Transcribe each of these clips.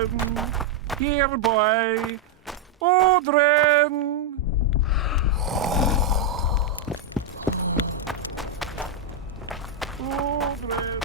Odrin! Here, boy! Odrin! Odrin!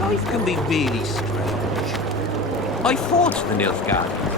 Life can be really strange. I fought the Nilfgaard.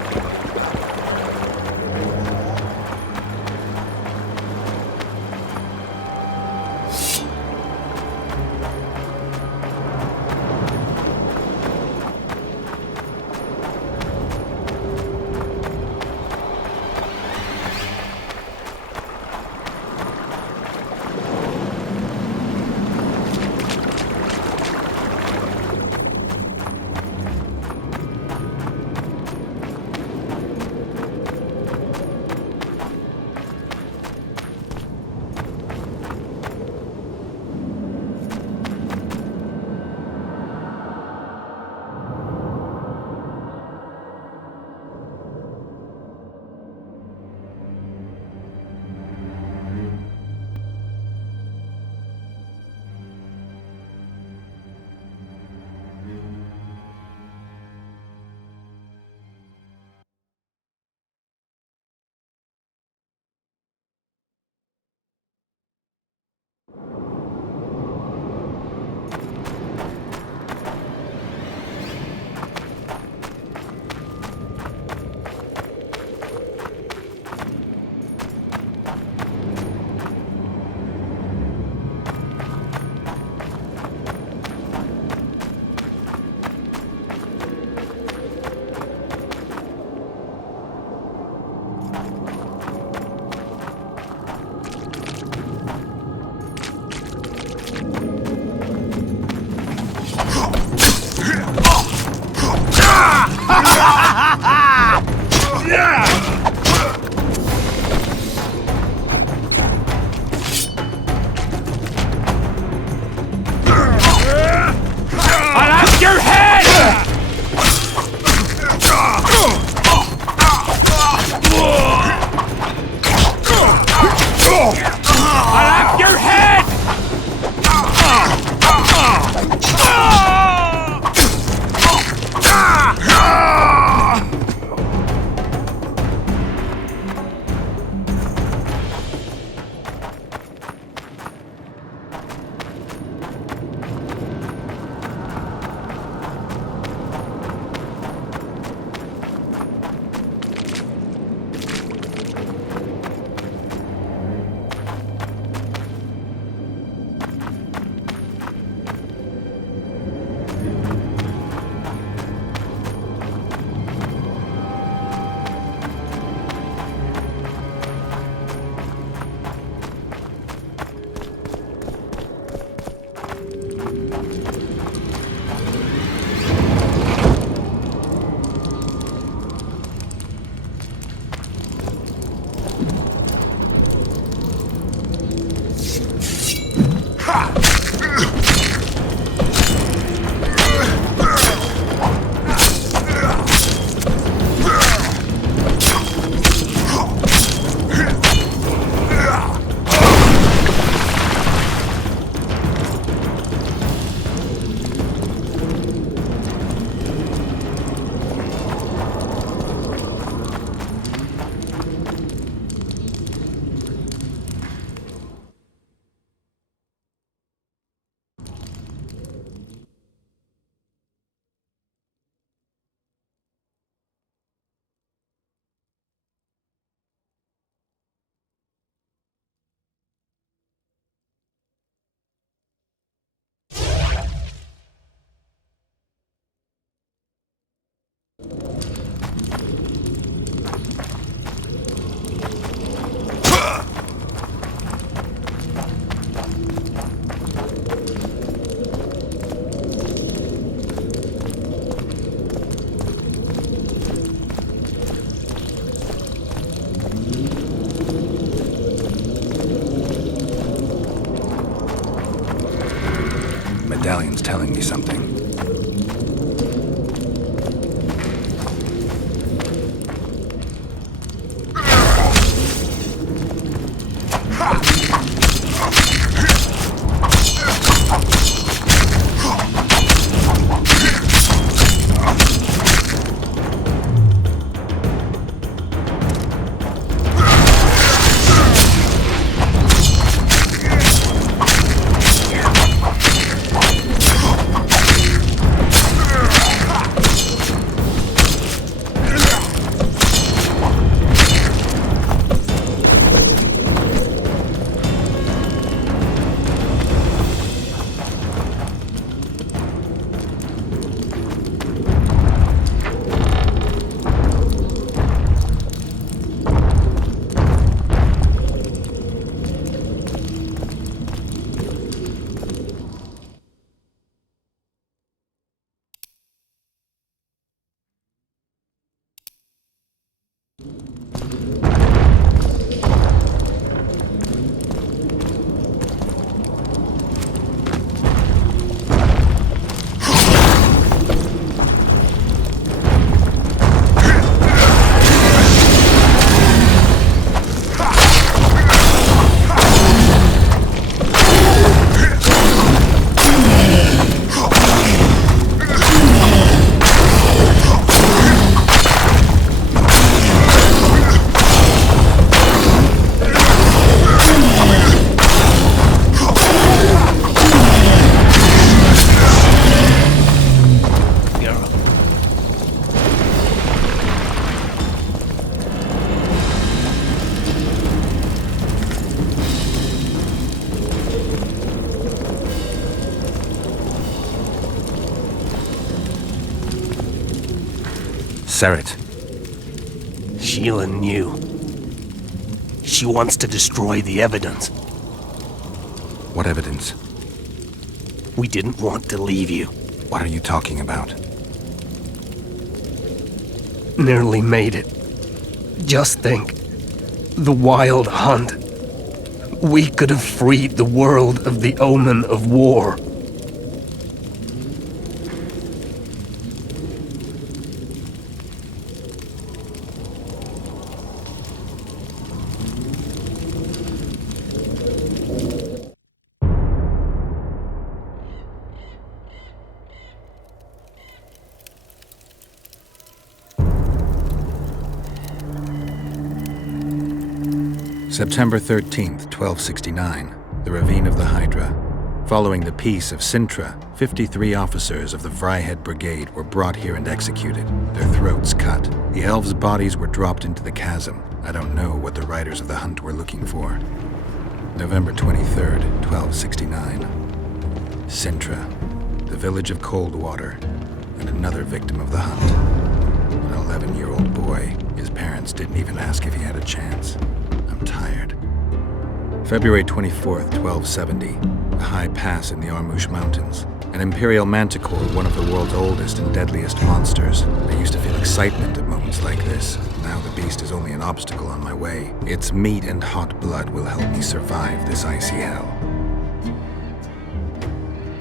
Someone's telling me something. Seret. Sheila knew. She wants to destroy the evidence. What evidence? We didn't want to leave you. What are you talking about? Nearly made it. Just think. The Wild Hunt. We could have freed the world of the omen of war. September 13th, 1269, the Ravine of the Hydra. Following the Peace of Sintra, 53 officers of the Vryhed Brigade were brought here and executed, their throats cut. The elves' bodies were dropped into the chasm. I don't know what the riders of the hunt were looking for. November 23rd, 1269. Sintra, the village of Coldwater, and another victim of the hunt. An 11-year-old boy. His parents didn't even ask if he had a chance. I'm tired. February 24th, 1270. A high pass in the Armouche Mountains. An imperial manticore, one of the world's oldest and deadliest monsters. I used to feel excitement at moments like this. Now the beast is only an obstacle on my way. Its meat and hot blood will help me survive this icy hell.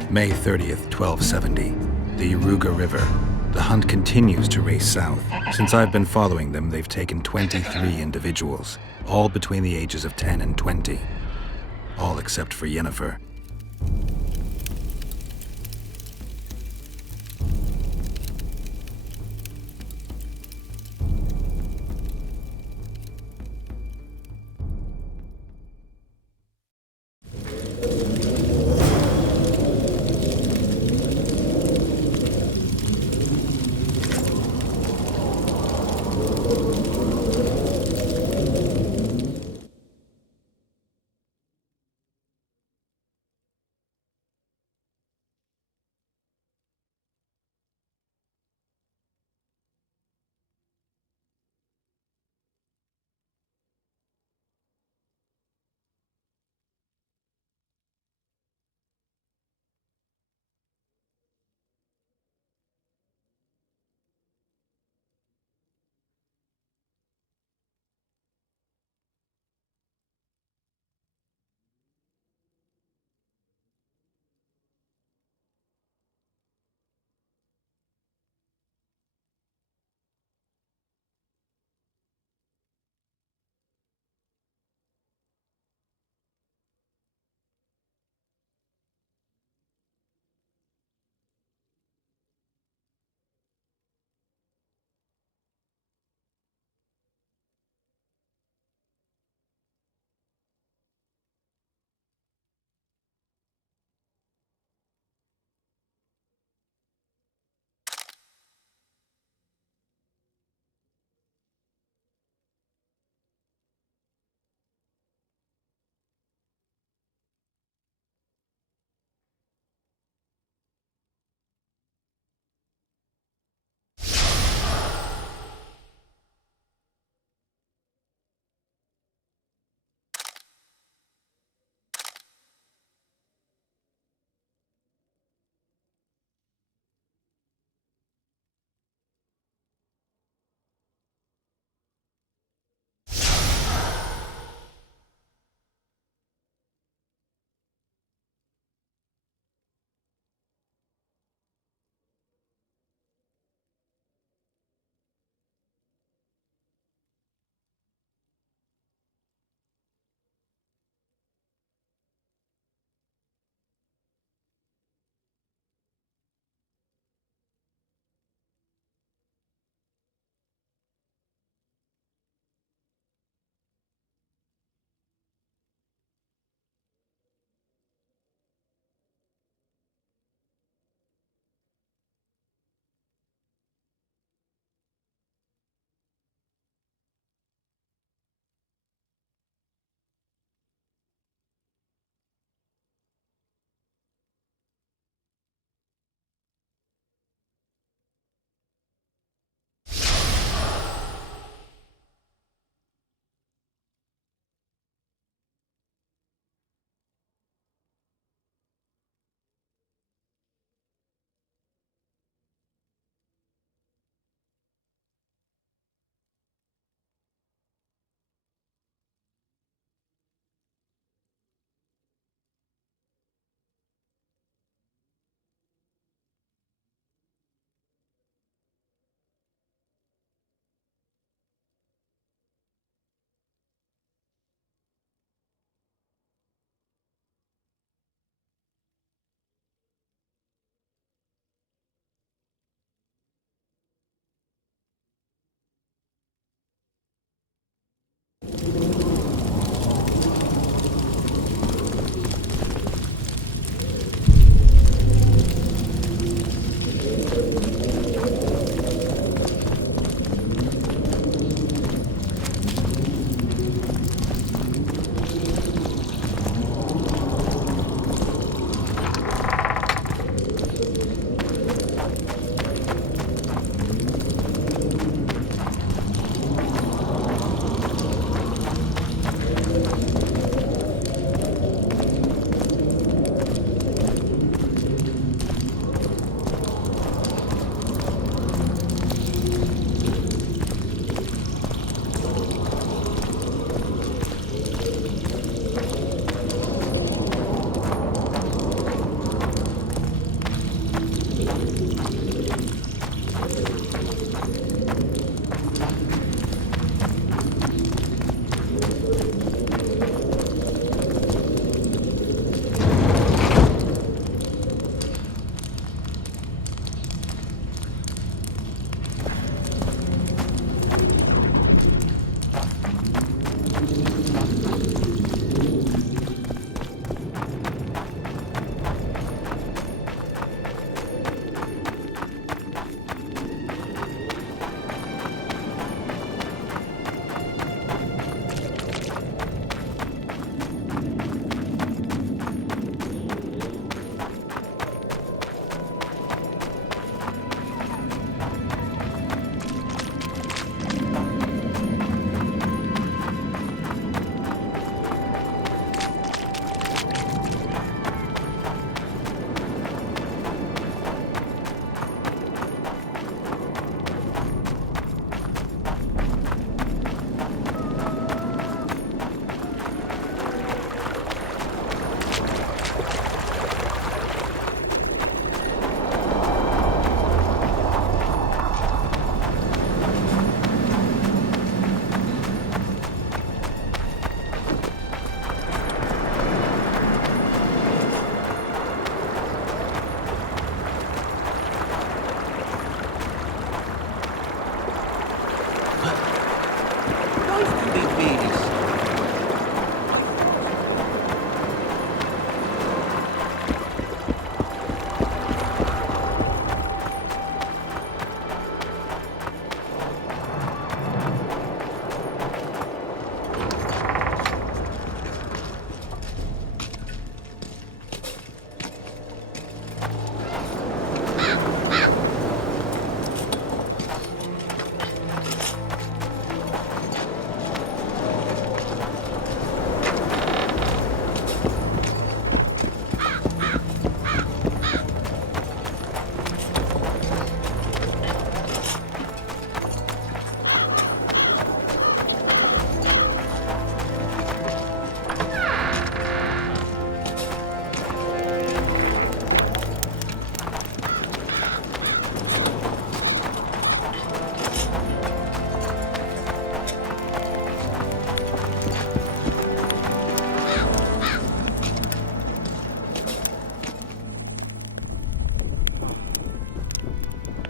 May 30th, 1270. The Yaruga River. The hunt continues to race south. Since I've been following them, they've taken 23 individuals, all between the ages of 10 and 20. All except for Yennefer.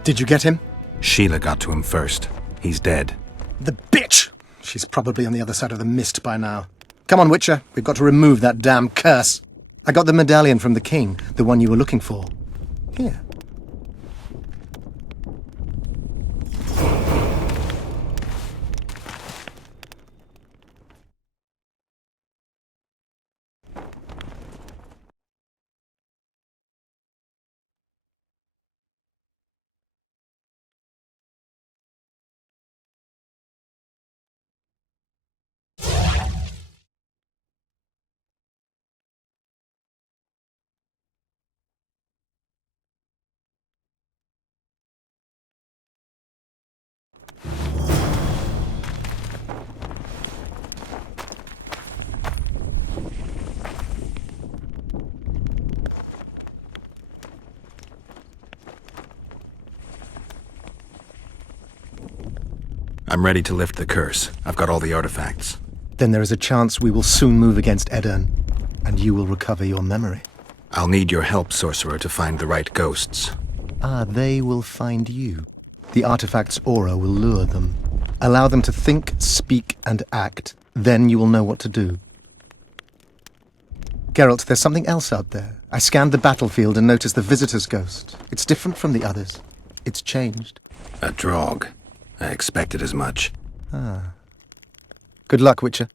Did you get him? Sheila got to him first. He's dead. The bitch! She's probably on the other side of the mist by now. Come on, Witcher. We've got to remove that damn curse. I got the medallion from the king, the one you were looking for. Here. I'm ready to lift the curse. I've got all the artifacts. Then there is a chance we will soon move against Edirn, and you will recover your memory. I'll need your help, sorcerer, to find the right ghosts. Ah, they will find you. The artifact's aura will lure them. Allow them to think, speak, and act. Then you will know what to do. Geralt, there's something else out there. I scanned the battlefield and noticed the Visitor's Ghost. It's different from the others. It's changed. A Draug. I expected as much. Good luck, Witcher.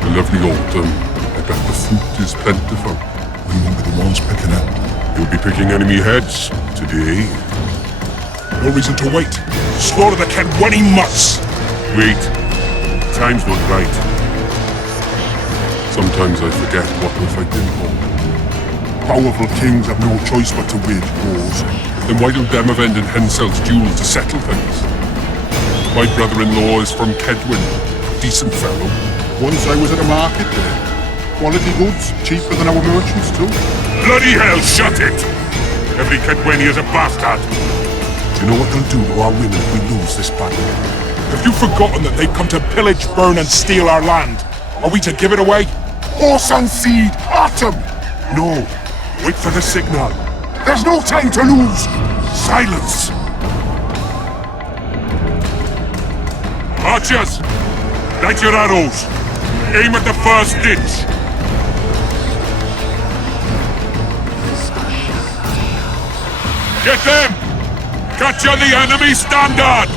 I love the autumn. I bet the fruit is plentiful. We won't be the ones picking it. You'll be picking enemy heads today. No reason to wait. Slaughter the Kedwenny mutts! Wait. Time's not right. Sometimes I forget what we're fighting for. Powerful kings have no choice but to wage wars. Then why don't Demavend and Hensel's duel to settle things? My brother-in-law is from Kedwen. Decent fellow. Once I was at a market there. Quality goods, cheaper than our merchants too. Bloody hell, shut it! Every Kedweni is a bastard! Do you know what they'll do to our women if we lose this battle? Have you forgotten that they've come to pillage, burn and steal our land? Are we to give it away? Horse and seed! Shoot them! No. Wait for the signal. There's no time to lose! Silence! Archers! Light your arrows! Aim at the first ditch! Get them! Capture the enemy standard!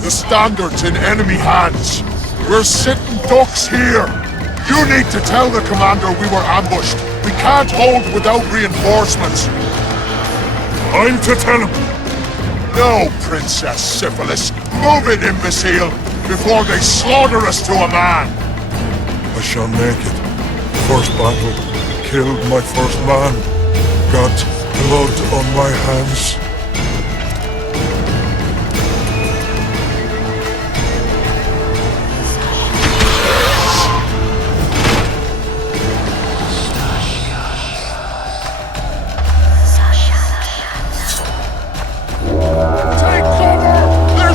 The standard's in enemy hands. We're sitting ducks here. You need to tell the commander we were ambushed. We can't hold without reinforcements. I'm to tell him! No, Princess Syphilis. Move it, imbecile, before they slaughter us to a man. I shall make it. First battle. Killed my first man. Got blood on my hands. Take cover! They're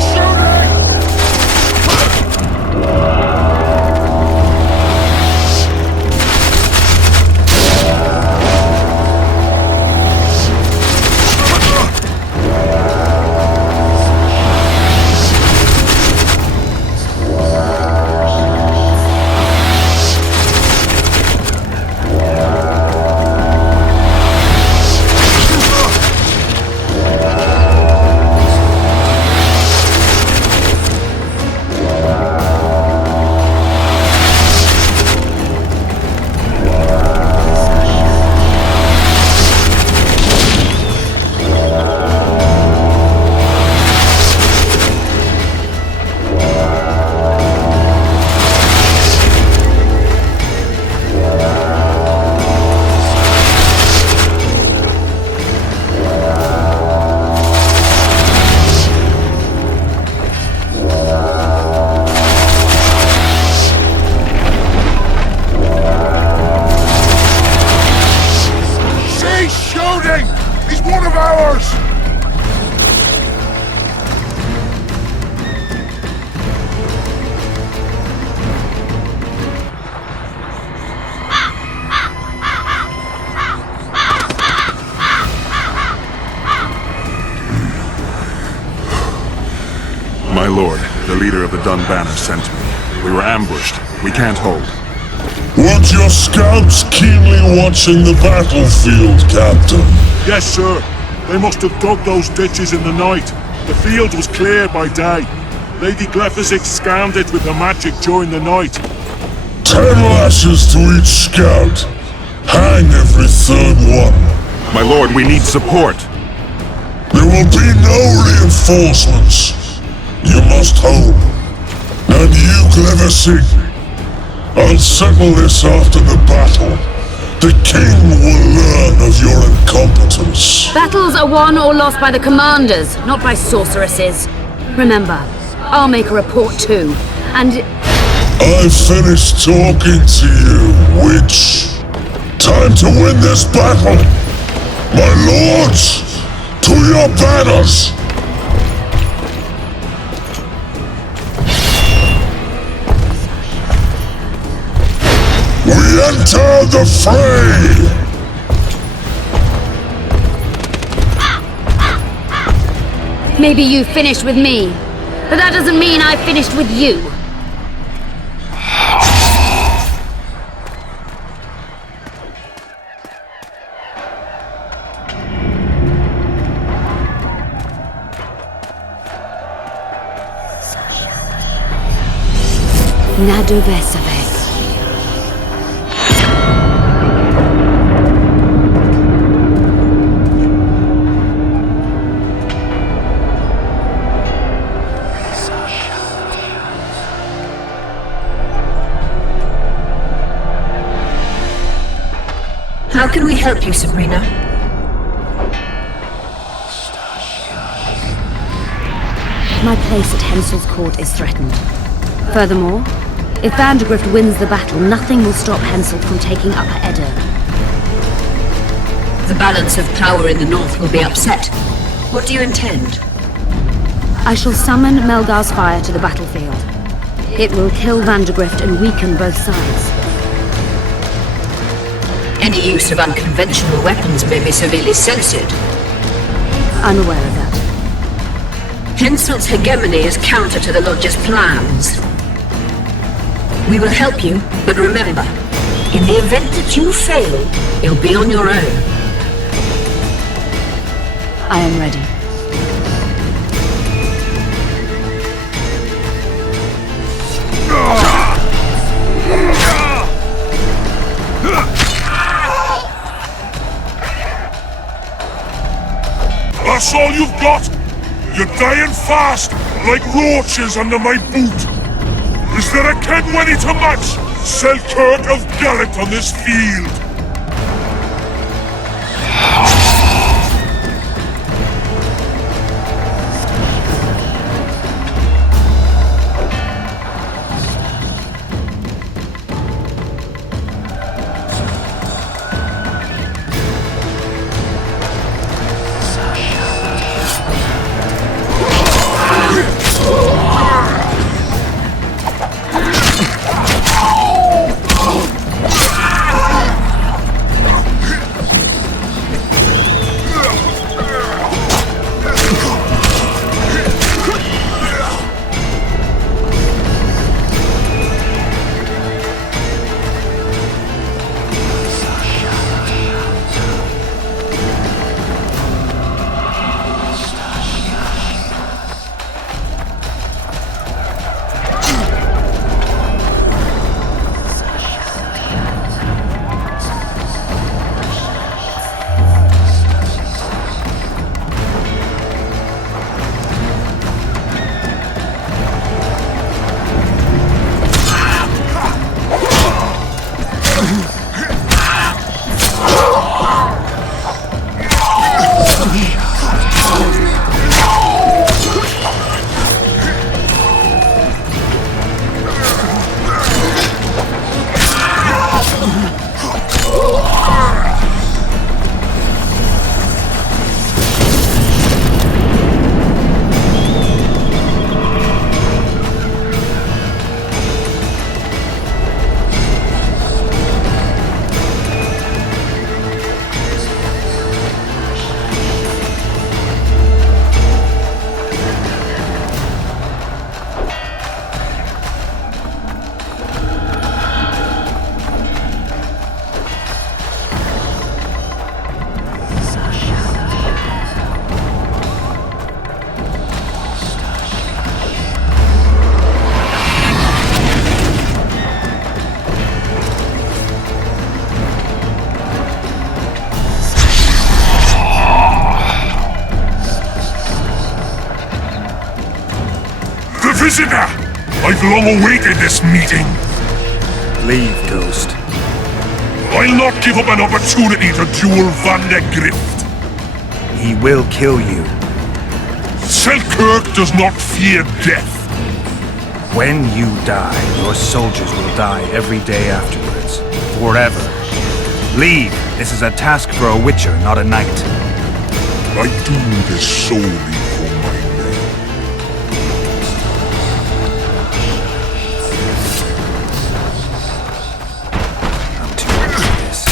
shooting! He's one of ours! My lord, the leader of the Dunbanner sent me. We were ambushed. We can't hold. Weren't your scouts keenly watching the battlefield, Captain? Yes, sir. They must have dug those ditches in the night. The field was clear by day. Lady Glephysic scanned it with her magic during the night. 10 lashes to each scout. Hang every third one. My lord, we need support. There will be no reinforcements. You must hope. And you, Glephysic, I'll settle this after the battle. The king will learn of your incompetence. Battles are won or lost by the commanders, not by sorceresses. Remember, I'll make a report too, and... I've finished talking to you, witch. Time to win this battle. My lords, to your banners! We enter the fray! Maybe you finished with me, but that doesn't mean I finished with you. Nadovesave. How can we help you, Sabrina? My place at Hensel's court is threatened. Furthermore, if Vandegrift wins the battle, nothing will stop Hensel from taking Upper Edda. The balance of power in the north will be upset. What do you intend? I shall summon Melgar's fire to the battlefield. It will kill Vandegrift and weaken both sides. Any use of unconventional weapons may be severely censored. Unaware of that. Hensel's hegemony is counter to the Lodge's plans. We will help you, but remember, in the event that you fail, you'll be on your own. I am ready. That's all you've got? You're dying fast, like roaches under my boot. Is there a Kenwenny to match Selkirk of Gallant on this field? Visitor! I've long awaited this meeting. Leave, Ghost. I'll not give up an opportunity to duel Vandegrift. He will kill you. Selkirk does not fear death. When you die, your soldiers will die every day afterwards. Forever. Leave. This is a task for a witcher, not a knight. I do this solely for my men. I'm too old for this.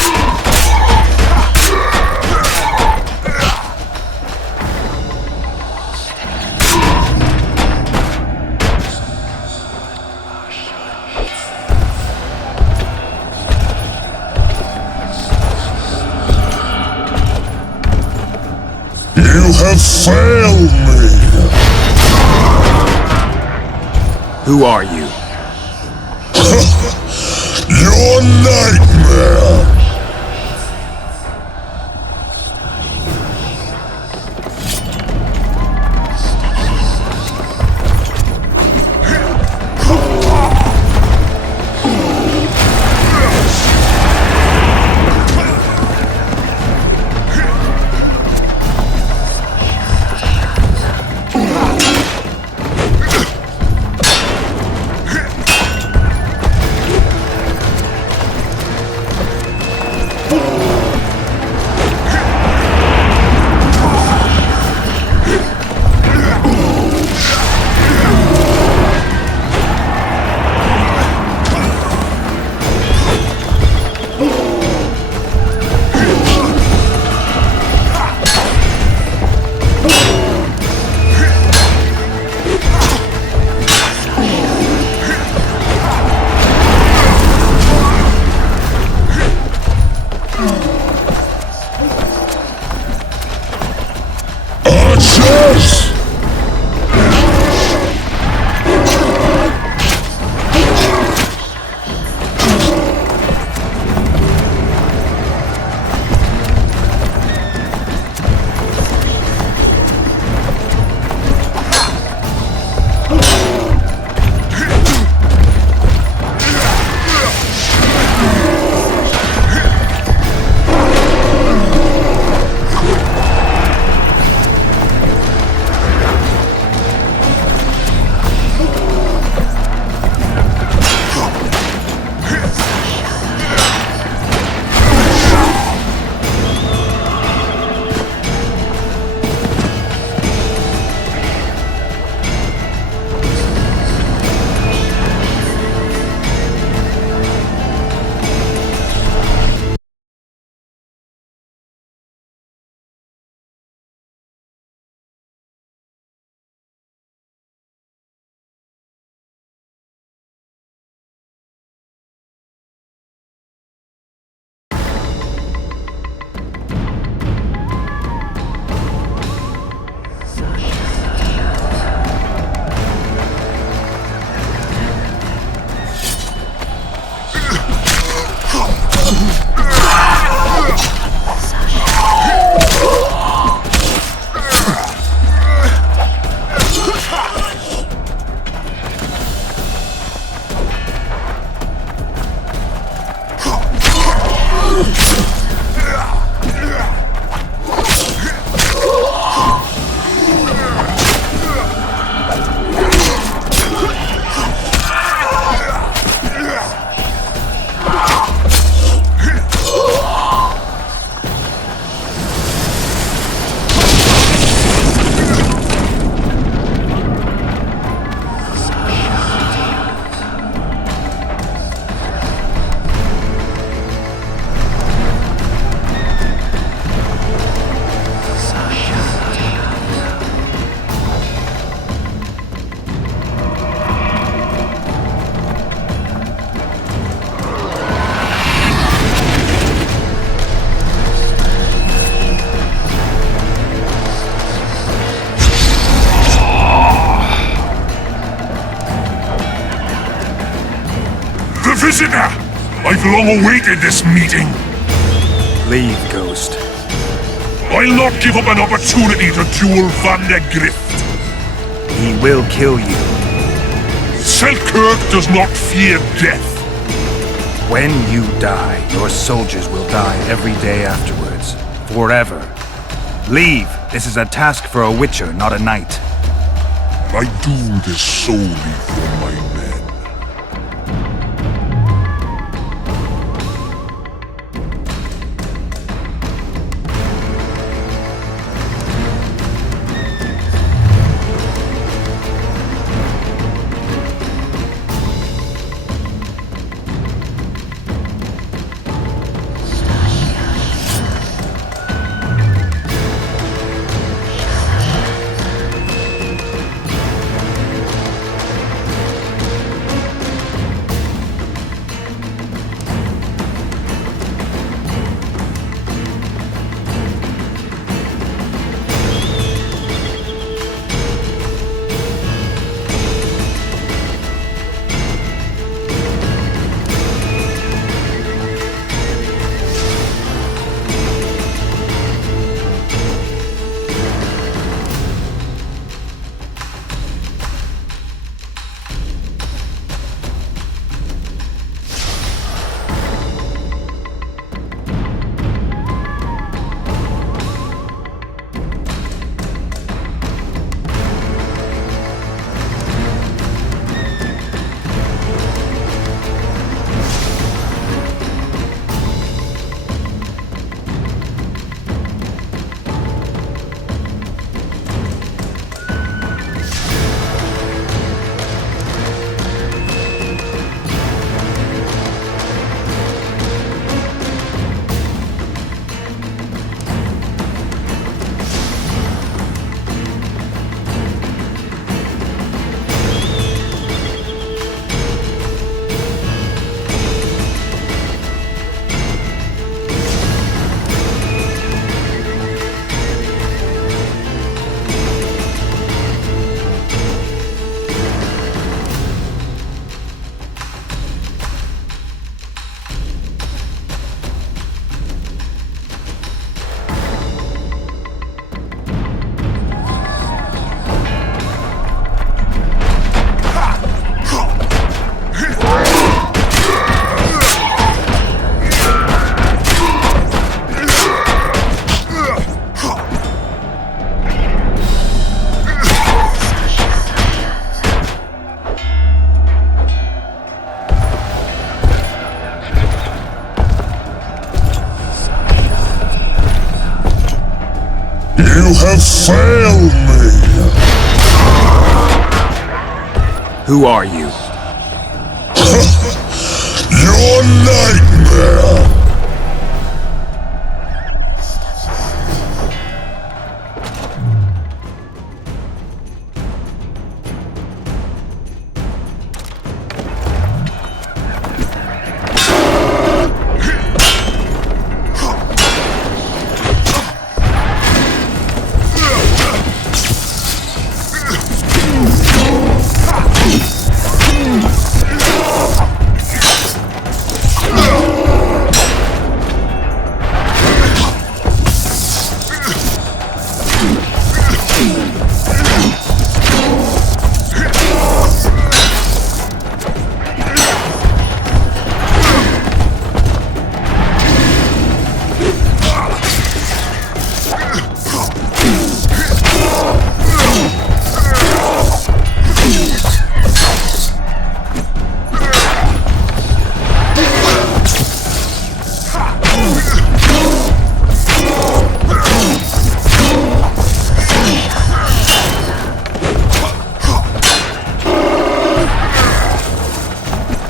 You have failed me! Who are you? prisoner! I've long awaited this meeting. Leave, Ghost. I'll not give up an opportunity to duel Van der Grift. He will kill you. Selkirk does not fear death. When you die, your soldiers will die every day afterwards. Forever. Leave. This is a task for a witcher, not a knight. I do this solely for my men. You have failed me! Who are you? Your nightmare!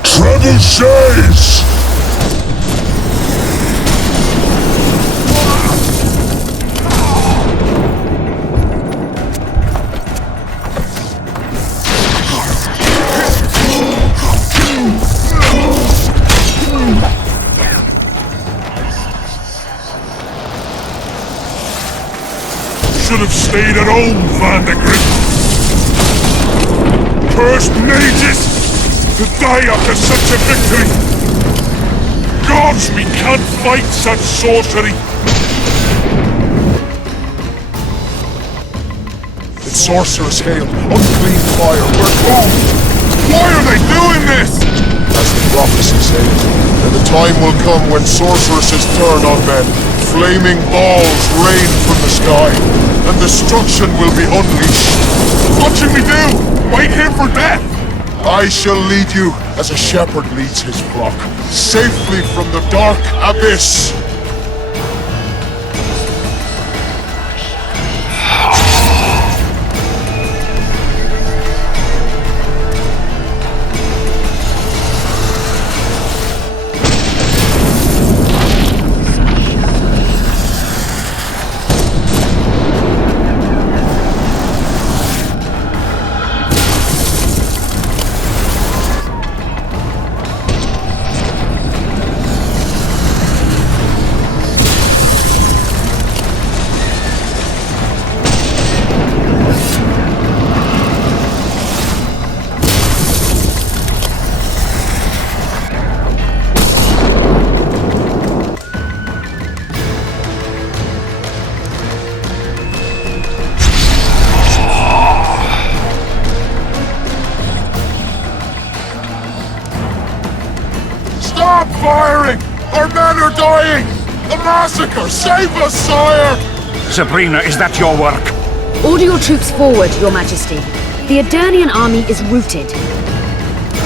Treble Chase! Should have stayed at home, Van der Grift! Cursed mages! To die after such a victory! Gods, we can't fight such sorcery! It's sorcerer's hail, unclean fire, we're doomed! Why are they doing this? As the prophecy says, and the time will come when sorceresses turn on men. Flaming balls rain from the sky, and destruction will be unleashed. What should we do? Wait here for death? I shall lead you as a shepherd leads his flock, safely from the dark abyss. Stop firing! Our men are dying! A massacre! Save us, sire! Sabrina, is that your work? Order your troops forward, Your Majesty. The Aedirnian army is routed.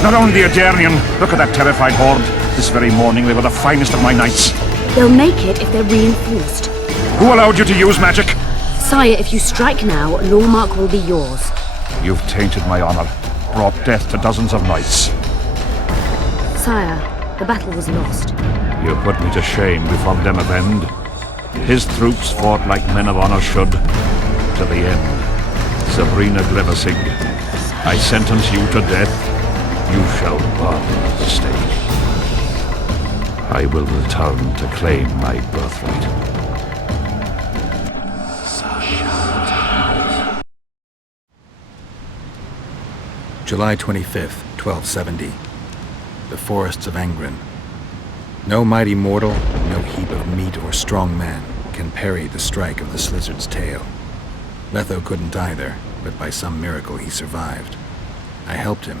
Not only the Aedirnian, look at that terrified horde. This very morning they were the finest of my knights. They'll make it if they're reinforced. Who allowed you to use magic? Sire, if you strike now, Lormark will be yours. You've tainted my honor, brought death to dozens of knights. Sire, the battle was lost. You put me to shame before Demavend. His troops fought like men of honor should, to the end. Sabrina Glevissig, I sentence you to death. You shall burn at the stake. I will return to claim my birthright. July 25th, 1270. The forests of Angren. No mighty mortal, no heap of meat or strong man can parry the strike of the Slizzard's tail. Letho couldn't either, but by some miracle he survived. I helped him.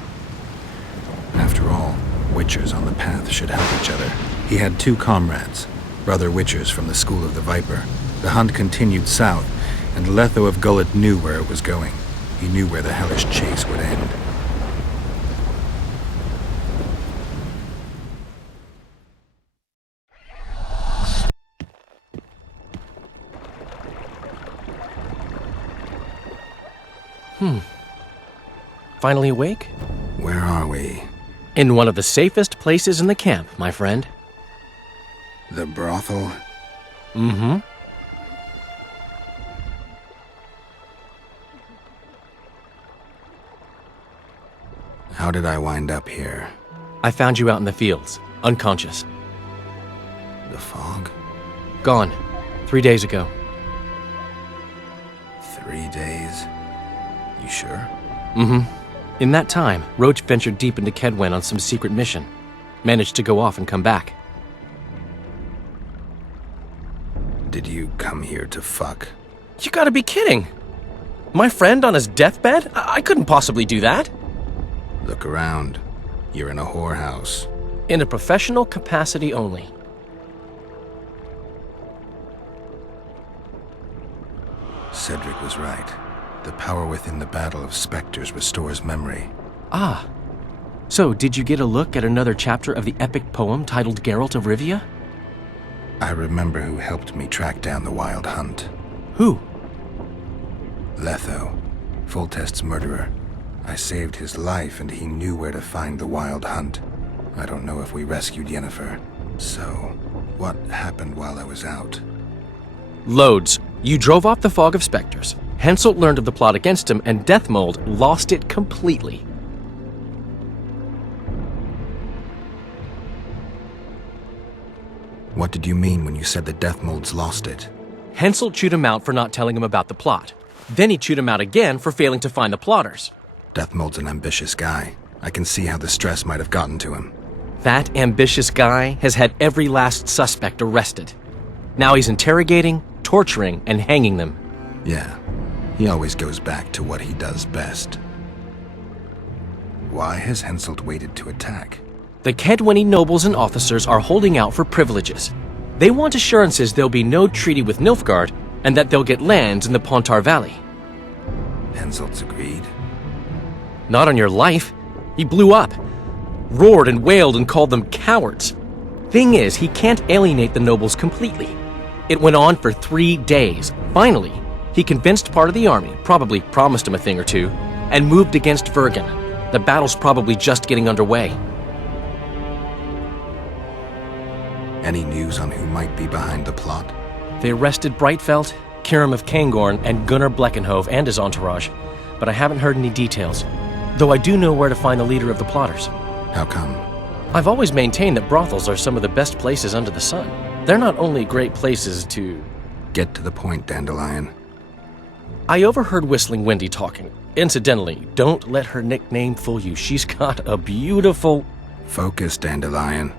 After all, Witchers on the path should help each other. He had two comrades, brother Witchers from the School of the Viper. The hunt continued south, and Letho of Gullet knew where it was going. He knew where the hellish chase would end. Finally awake? Where are we? In one of the safest places in the camp, my friend. The brothel? Mm-hmm. How did I wind up here? I found you out in the fields, unconscious. The fog? Gone. 3 days ago. 3 days? You sure? Mm-hmm. In that time, Roach ventured deep into Kedwen on some secret mission. Managed to go off and come back. Did you come here to fuck? You gotta be kidding! My friend on his deathbed? I couldn't possibly do that! Look around. You're in a whorehouse. In a professional capacity only. Cedric was right. The power within the Battle of Spectres restores memory. Ah. So, did you get a look at another chapter of the epic poem titled Geralt of Rivia? I remember who helped me track down the Wild Hunt. Who? Letho, Foltest's murderer. I saved his life and he knew where to find the Wild Hunt. I don't know if we rescued Yennefer. So, what happened while I was out? Loads. You drove off the Fog of Spectres. Henselt learned of the plot against him, and Deathmold lost it completely. What did you mean when you said that Deathmold's lost it? Henselt chewed him out for not telling him about the plot. Then he chewed him out again for failing to find the plotters. Deathmold's an ambitious guy. I can see how the stress might have gotten to him. That ambitious guy has had every last suspect arrested. Now he's interrogating, torturing, and hanging them. Yeah, he always goes back to what he does best. Why has Henselt waited to attack? The Kaedweni nobles and officers are holding out for privileges. They want assurances there'll be no treaty with Nilfgaard, and that they'll get lands in the Pontar Valley. Henselt's agreed? Not on your life. He blew up, roared and wailed and called them cowards. Thing is, he can't alienate the nobles completely. It went on for 3 days. Finally, he convinced part of the army, probably promised him a thing or two, and moved against Vergen. The battle's probably just getting underway. Any news on who might be behind the plot? They arrested Breitfeld, Kirim of Cairngorm, and Gunnar Bleckenhove and his entourage, but I haven't heard any details. Though I do know where to find the leader of the plotters. How come? I've always maintained that brothels are some of the best places under the sun. They're not only great places to... Get to the point, Dandelion. I overheard Whistling Wendy talking. Incidentally, don't let her nickname fool you. She's got a beautiful... Focus, Dandelion.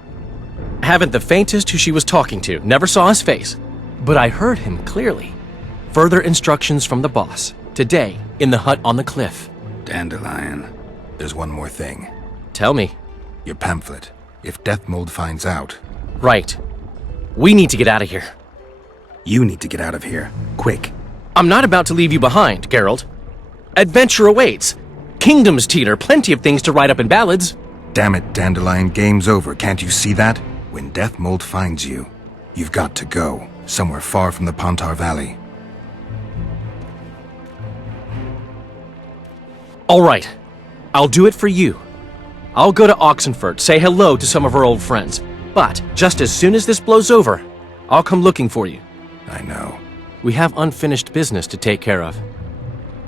Haven't the faintest who she was talking to. Never saw his face. But I heard him clearly. Further instructions from the boss. Today, in the hut on the cliff. Dandelion, there's one more thing. Tell me. Your pamphlet. If Deathmold finds out... Right. We need to get out of here. You need to get out of here. Quick. I'm not about to leave you behind, Geralt. Adventure awaits. Kingdoms teeter, plenty of things to write up in ballads. Damn it, Dandelion, game's over. Can't you see that? When Deathmold finds you, you've got to go. Somewhere far from the Pontar Valley. All right. I'll do it for you. I'll go to Oxenfurt, say hello to some of our old friends. But just as soon as this blows over, I'll come looking for you. I know. We have unfinished business to take care of.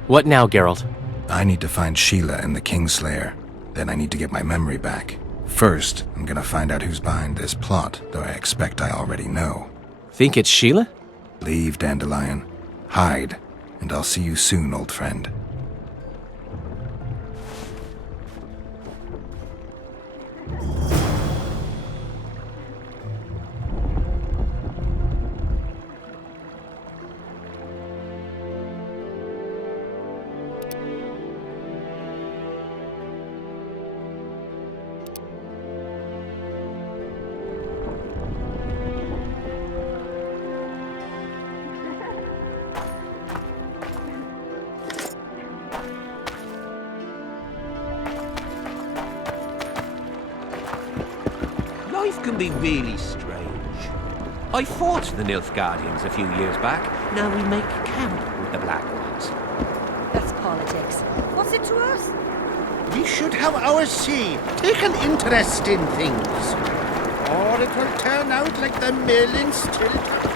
What now, Geralt? I need to find Sheila and the Kingslayer. Then I need to get my memory back. First, I'm gonna find out who's behind this plot, though I expect I already know. Think it's Sheila? Leave, Dandelion. Hide, and I'll see you soon, old friend. Life can be really strange. I fought the Nilfgaardians a few years back. Now we make camp with the Black Ones. That's politics. What's it to us? We should have our say, take an interest in things. Or it will turn out like the mill in Stilton.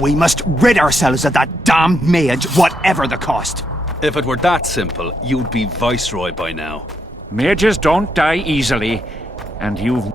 We must rid ourselves of that damned mage, whatever the cost. If it were that simple, you'd be Viceroy by now. Mages don't die easily, and you've...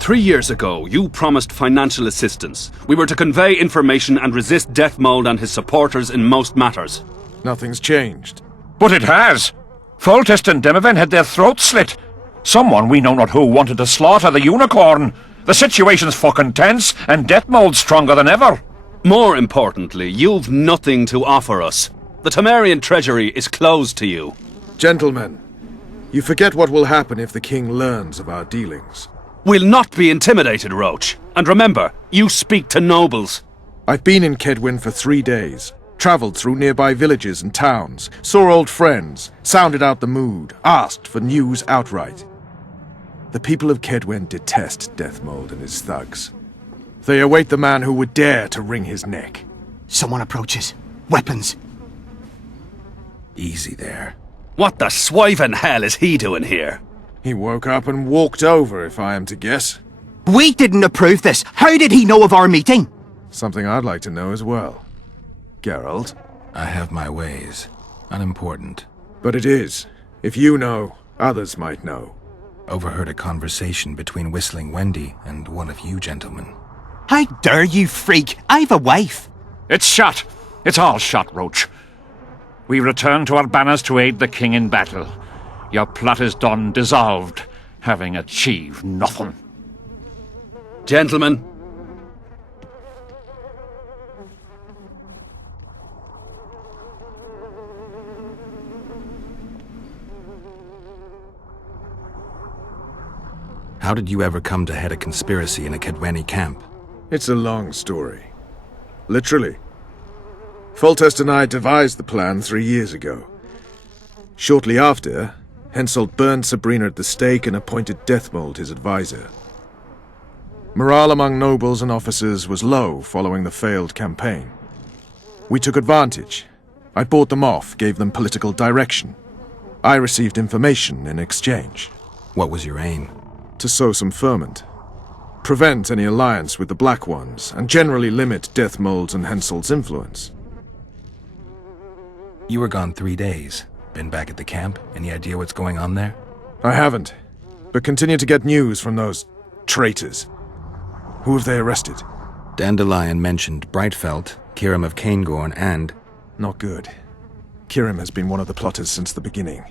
3 years ago, you promised financial assistance. We were to convey information and resist Deathmold and his supporters in most matters. Nothing's changed. But it has! Foltest and Demoven had their throats slit. Someone, we know not who, wanted to slaughter the unicorn. The situation's fucking tense, and Deathmold's stronger than ever. More importantly, you've nothing to offer us. The Temerian treasury is closed to you. Gentlemen, You forget what will happen if the king learns of our dealings. We'll not be intimidated, Roach. And remember, you speak to nobles. I've been in Kedwen for 3 days. Travelled through nearby villages and towns, saw old friends, sounded out the mood, asked for news outright. The people of Kedwen detest Deathmold and his thugs. They await the man who would dare to wring his neck. Someone approaches. Weapons. Easy there. What the swiven hell is he doing here? He woke up and walked over, if I am to guess. We didn't approve this. How did he know of our meeting? Something I'd like to know as well. Geralt? I have my ways. Unimportant. But it is. If you know, others might know. Overheard a conversation between Whistling Wendy and one of you gentlemen. How dare you, freak? I've a wife. It's shut. It's all shut, Roach. We return to our banners to aid the king in battle. Your plot is done, dissolved, having achieved nothing. Gentlemen. How did you ever come to head a conspiracy in a Kedweni camp? It's a long story. Literally. Foltest and I devised the plan 3 years ago. Shortly after, Henselt burned Sabrina at the stake and appointed Deathmold his advisor. Morale among nobles and officers was low following the failed campaign. We took advantage. I bought them off, gave them political direction. I received information in exchange. What was your aim? To sow some ferment. Prevent any alliance with the Black Ones, and generally limit Deathmold's and Henselt's influence. You were gone 3 days. Been back at the camp? Any idea what's going on there? I haven't, but continue to get news from those traitors. Who have they arrested? Dandelion mentioned Brightfelt, Kirim of Caingorn, and... Not good. Kirim has been one of the plotters since the beginning.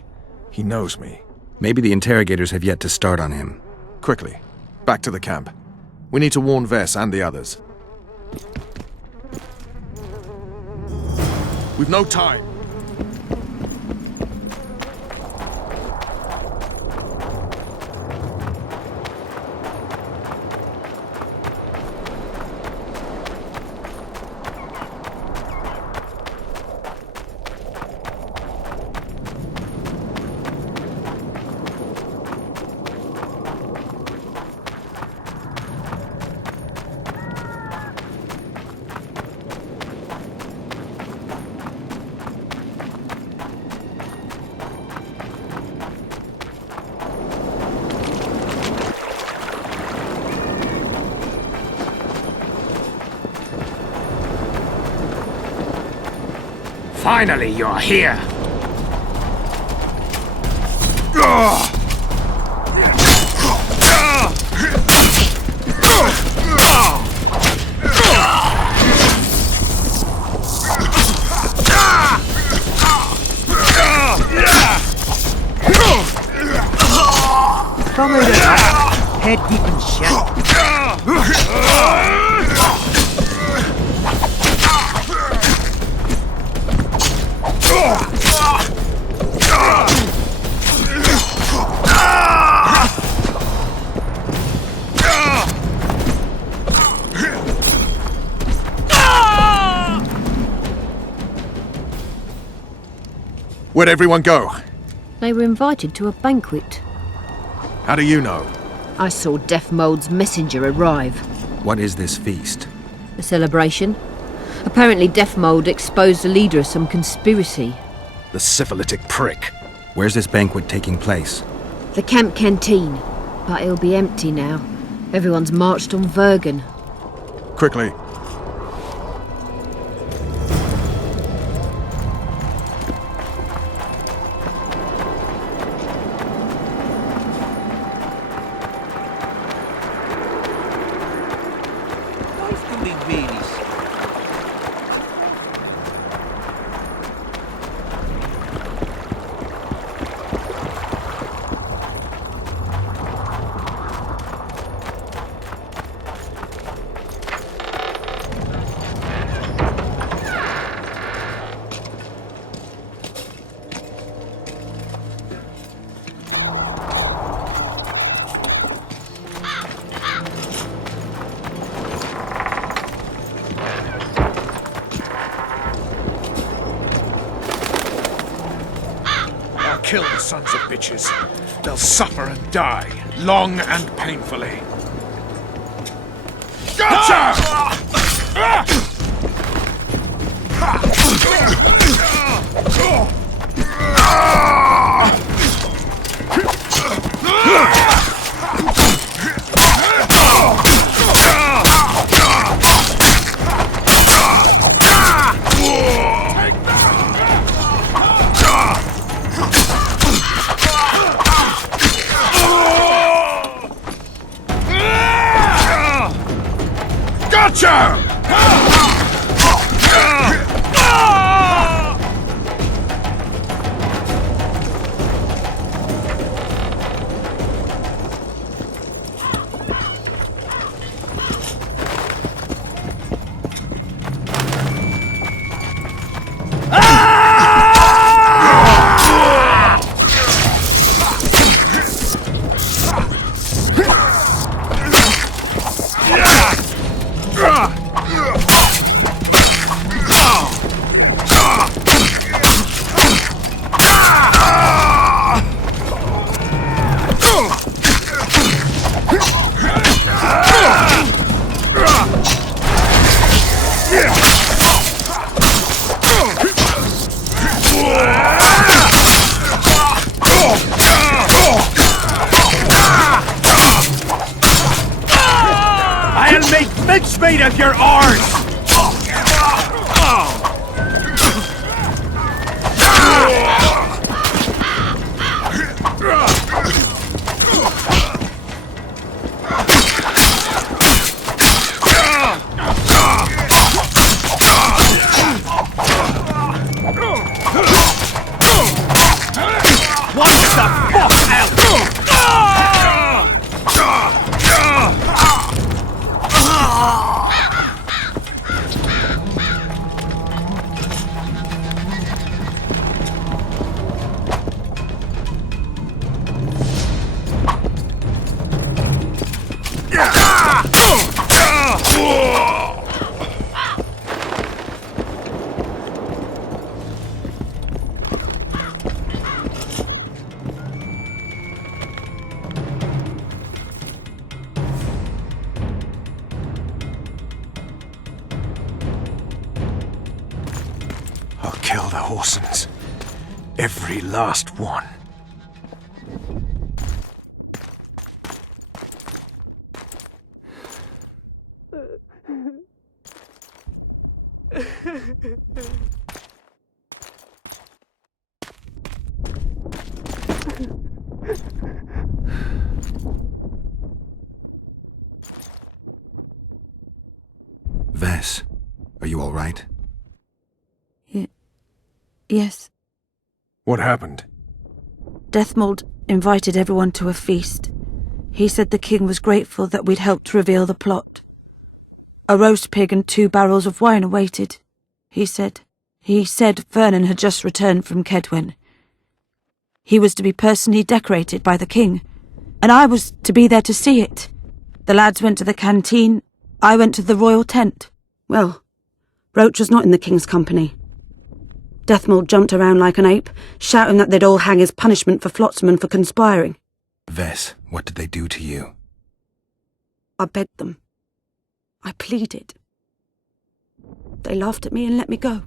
He knows me. Maybe the interrogators have yet to start on him. Quickly, back to the camp. We need to warn Vess and the others. We've no time. Finally, you're here! Follow the head deep in shit. Where'd everyone go? They were invited to a banquet. How do you know? I saw Deathmold's messenger arrive. What is this feast? A celebration. Apparently Deathmold exposed the leader of some conspiracy. The syphilitic prick. Where's this banquet taking place? The camp canteen. But it'll be empty now. Everyone's marched on Vergen. Quickly. sons of bitches. They'll suffer and die, long and painfully. Gotcha! Gotcha! I'll make mincemeat of your arse! What the fuck out? I'll kill the Horsens. Every last one. Vess, are you all right? Yes. What happened? Deathmold invited everyone to a feast. He said the king was grateful that we'd helped reveal the plot. A roast pig and 2 barrels of wine awaited, he said. He said Vernon had just returned from Kedwen. He was to be personally decorated by the king, and I was to be there to see it. The lads went to the canteen, I went to the royal tent. Well, Roach was not in the king's company. Deathmold jumped around like an ape, shouting that they'd all hang his punishment for Flotsam for conspiring. Vess, what did they do to you? I begged them. I pleaded. They laughed at me and let me go.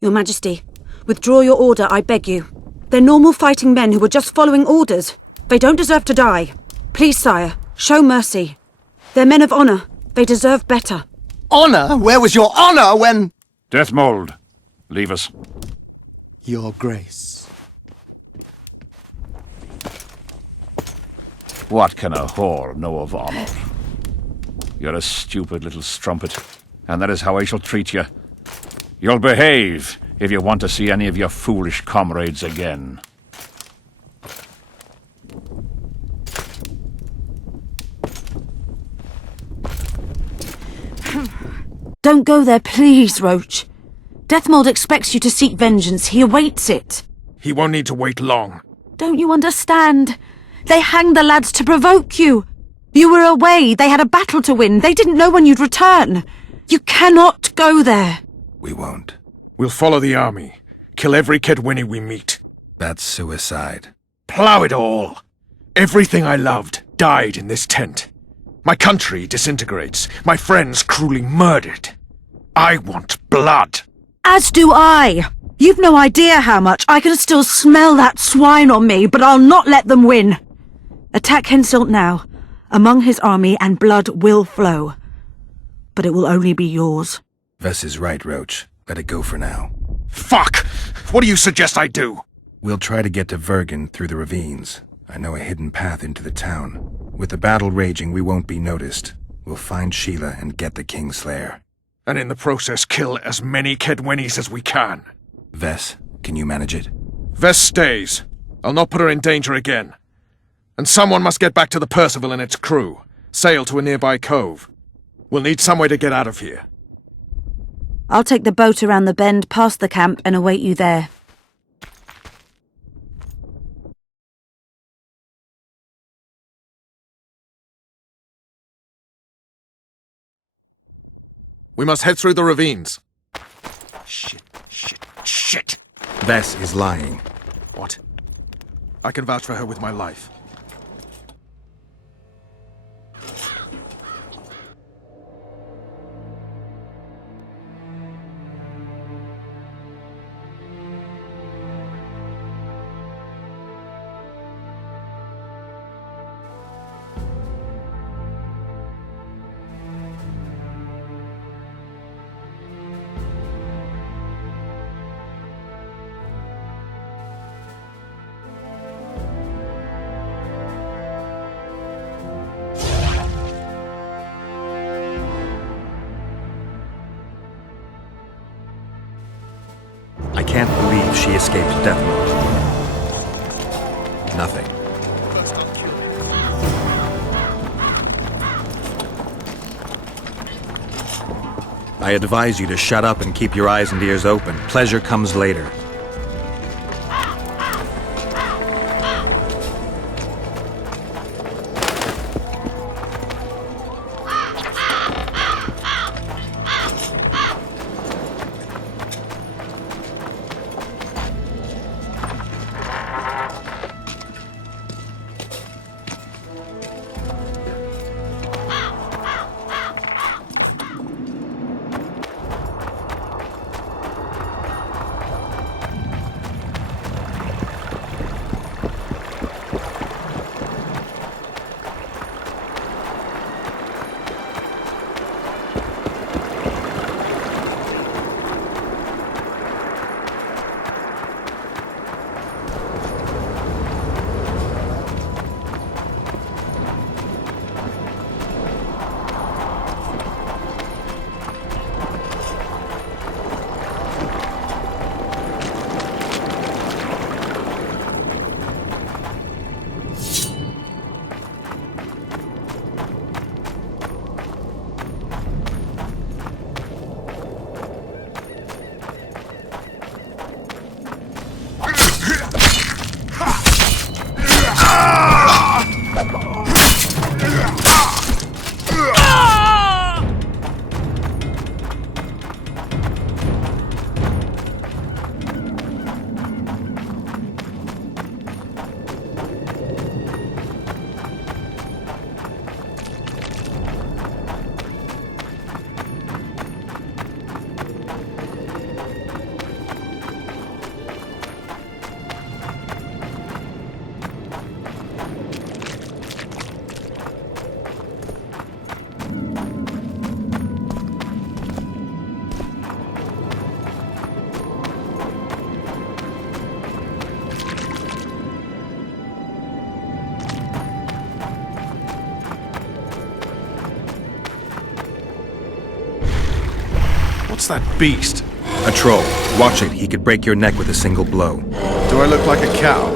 Your Majesty, withdraw your order, I beg you. They're normal fighting men who were just following orders. They don't deserve to die. Please, sire, show mercy. They're men of honor. They deserve better. Honor? Where was your honor when... Deathmold, leave us. Your Grace. What can a whore know of honor? You're a stupid little strumpet, and that is how I shall treat you. You'll behave if you want to see any of your foolish comrades again. Don't go there, please, Roach. Deathmold expects you to seek vengeance. He awaits it. He won't need to wait long. Don't you understand? They hanged the lads to provoke you. You were away. They had a battle to win. They didn't know when you'd return. You cannot go there. We won't. We'll follow the army. Kill every Kedwini we meet. That's suicide. Plough it all. Everything I loved died in this tent. My country disintegrates. My friends cruelly murdered. I want blood. As do I. You've no idea how much. I can still smell that swine on me, but I'll not let them win. Attack Henselt now, among his army, and blood will flow. But it will only be yours. Vess is right, Roach. Let it go for now. Fuck! What do you suggest I do? We'll try to get to Vergen through the ravines. I know a hidden path into the town. With the battle raging, we won't be noticed. We'll find Sheila and get the Kingslayer. And in the process kill as many Kedwennies as we can. Vess, can you manage it? Vess stays. I'll not put her in danger again. And someone must get back to the Percival and its crew. Sail to a nearby cove. We'll need some way to get out of here. I'll take the boat around the bend past the camp and await you there. We must head through the ravines. Shit. Vess is lying. What? I can vouch for her with my life. I can't believe she escaped death mode. Nothing. I advise you to shut up and keep your eyes and ears open. Pleasure comes later. What's that beast? A troll. Watch it. He could break your neck with a single blow. Do I look like a cow?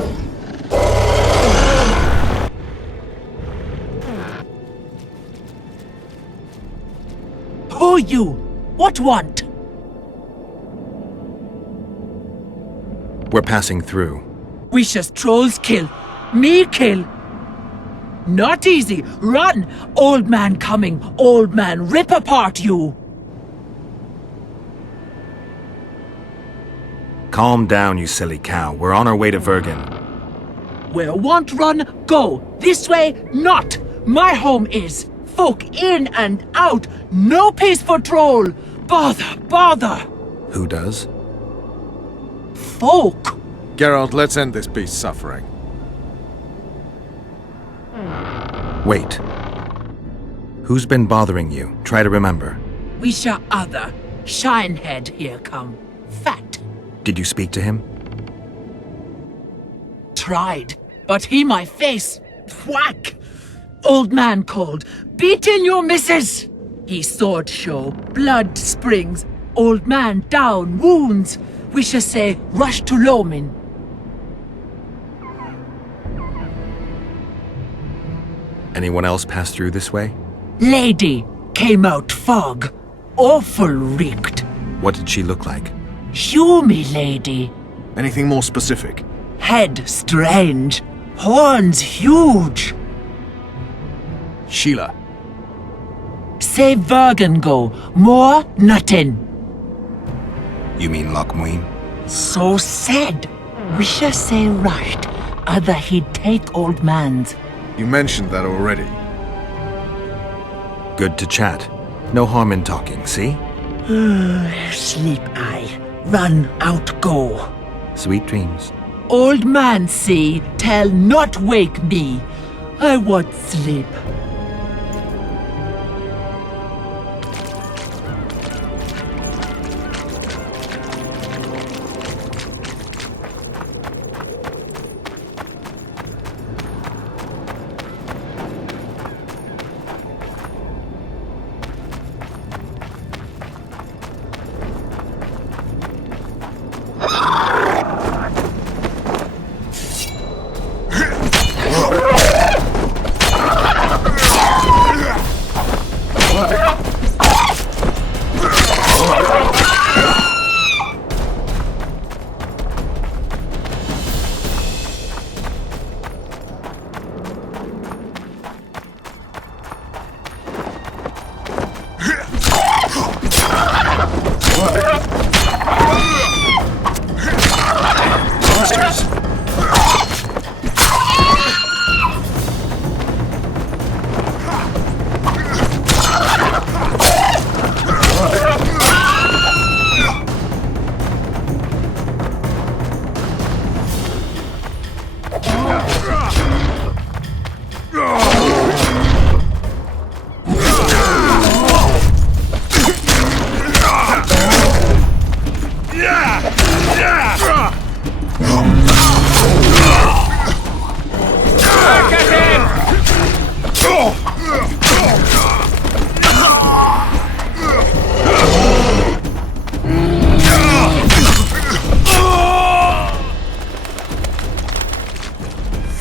Who you? What want? We're passing through. Wishes trolls kill. Me kill. Not easy. Run. Old man coming. Old man rip apart you. Calm down, you silly cow. We're on our way to Vergen. Where want run, go. This way, not. My home is. Folk in and out. No peace for troll. Bother. Who does? Folk. Geralt, let's end this beast's suffering. Wait. Who's been bothering you? Try to remember. We shall other. Shinehead here come. Fat. Did you speak to him? Tried, but he my face. Whack! Old man called. Beat in your missus! He sword show. Blood springs. Old man down. Wounds. We shall say rush to Lomin. Anyone else pass through this way? Lady came out fog. Awful reeked. What did she look like? Hew me, lady. Anything more specific? Head strange. Horns huge. Sheila. Say Vergen go. More nothing. You mean Lochmuin? So said. We shall say rushed. Other he'd take old man's. You mentioned that already. Good to chat. No harm in talking, see? Sleep I. Run out go. Sweet dreams. Old man see, tell not wake me. I want sleep.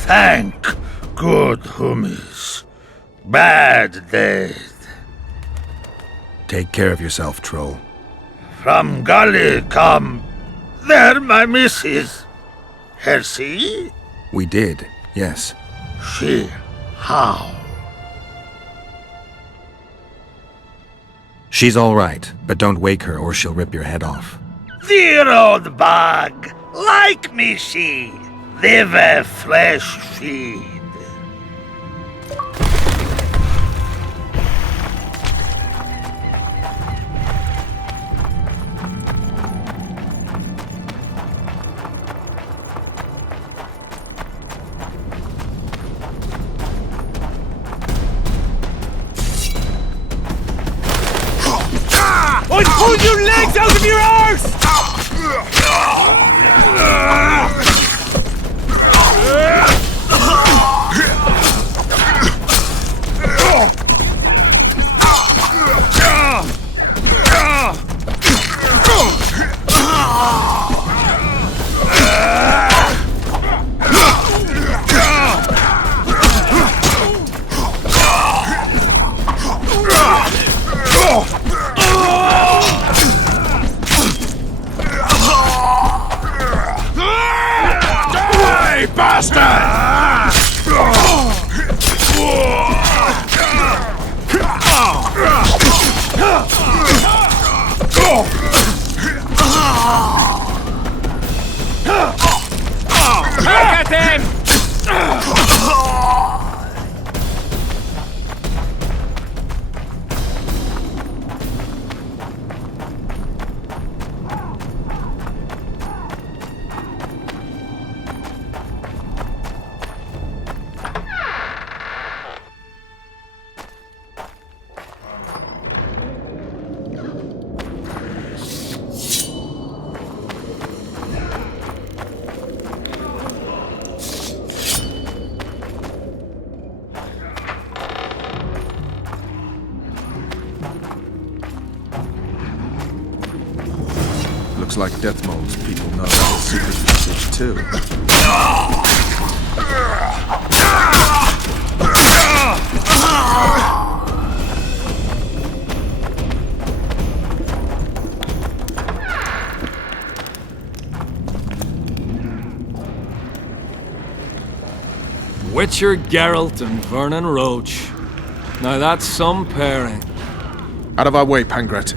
Thank good hummies. Bad dead. Take care of yourself, troll. From Gully come. There my missus. Hersey? We did, yes. She how? She's all right, but don't wake her or she'll rip your head off. Dear old bug. Like me she. Live a flesh feed. I'll pull your legs out of your arse! Looks like Deathmold's people know that secret message too. Witcher Geralt and Vernon Roach. Now that's some pairing. Out of our way, Pangret.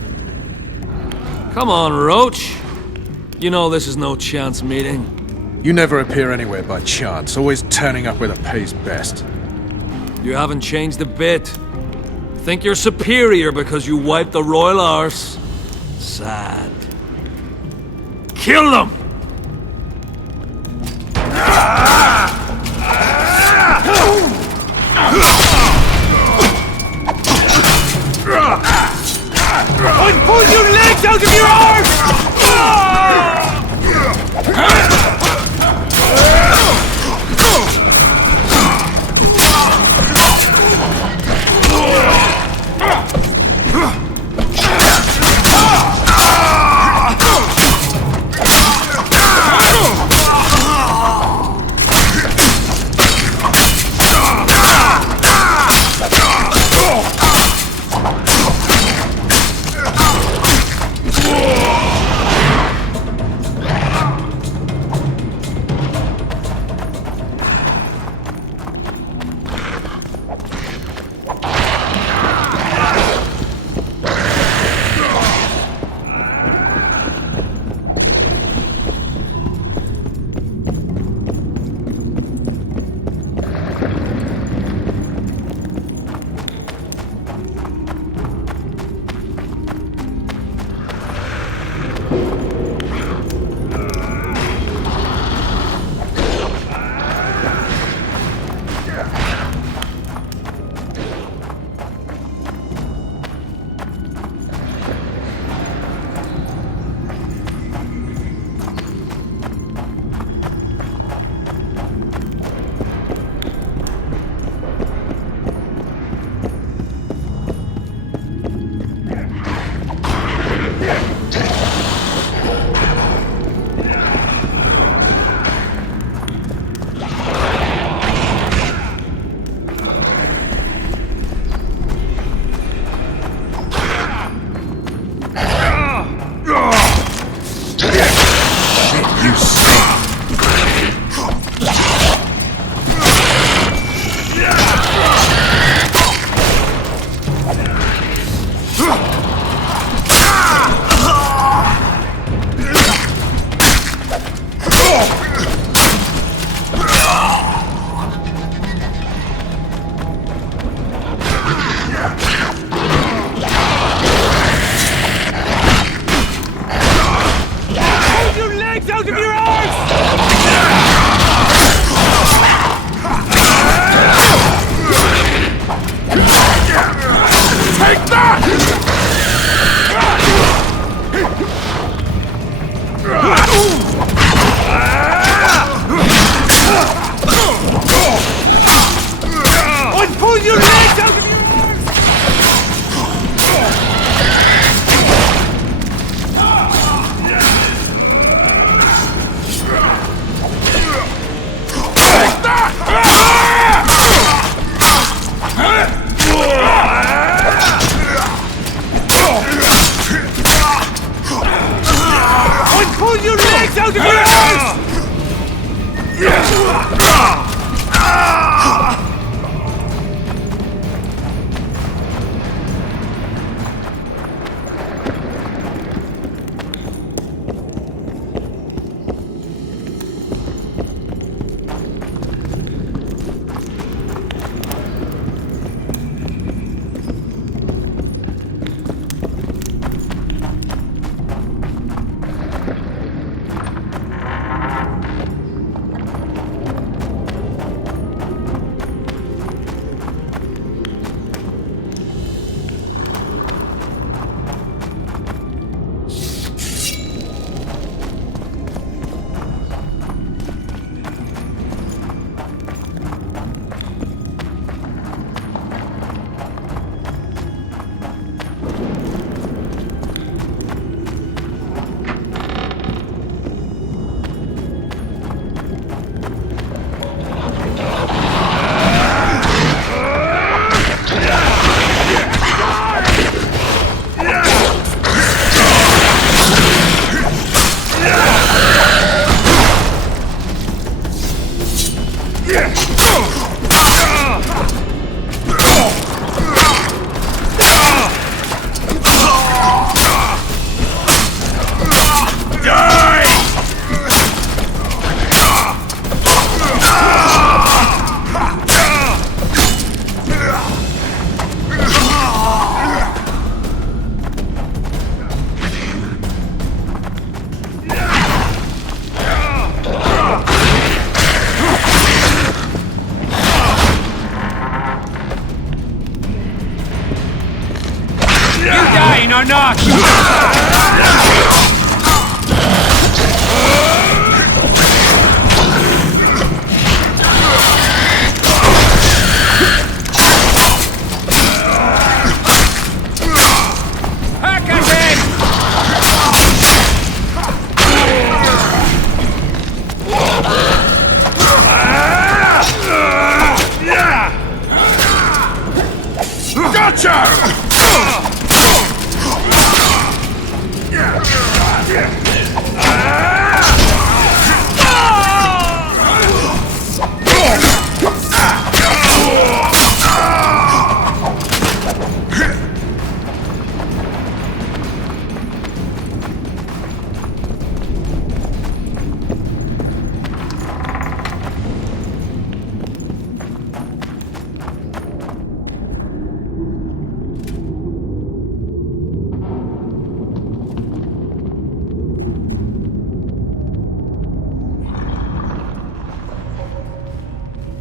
Come on, Roach. You know this is no chance meeting. You never appear anywhere by chance, always turning up where the pay's best. You haven't changed a bit. Think you're superior because you wiped the royal arse? Sad. Kill them! I'll pull your legs out of your arms!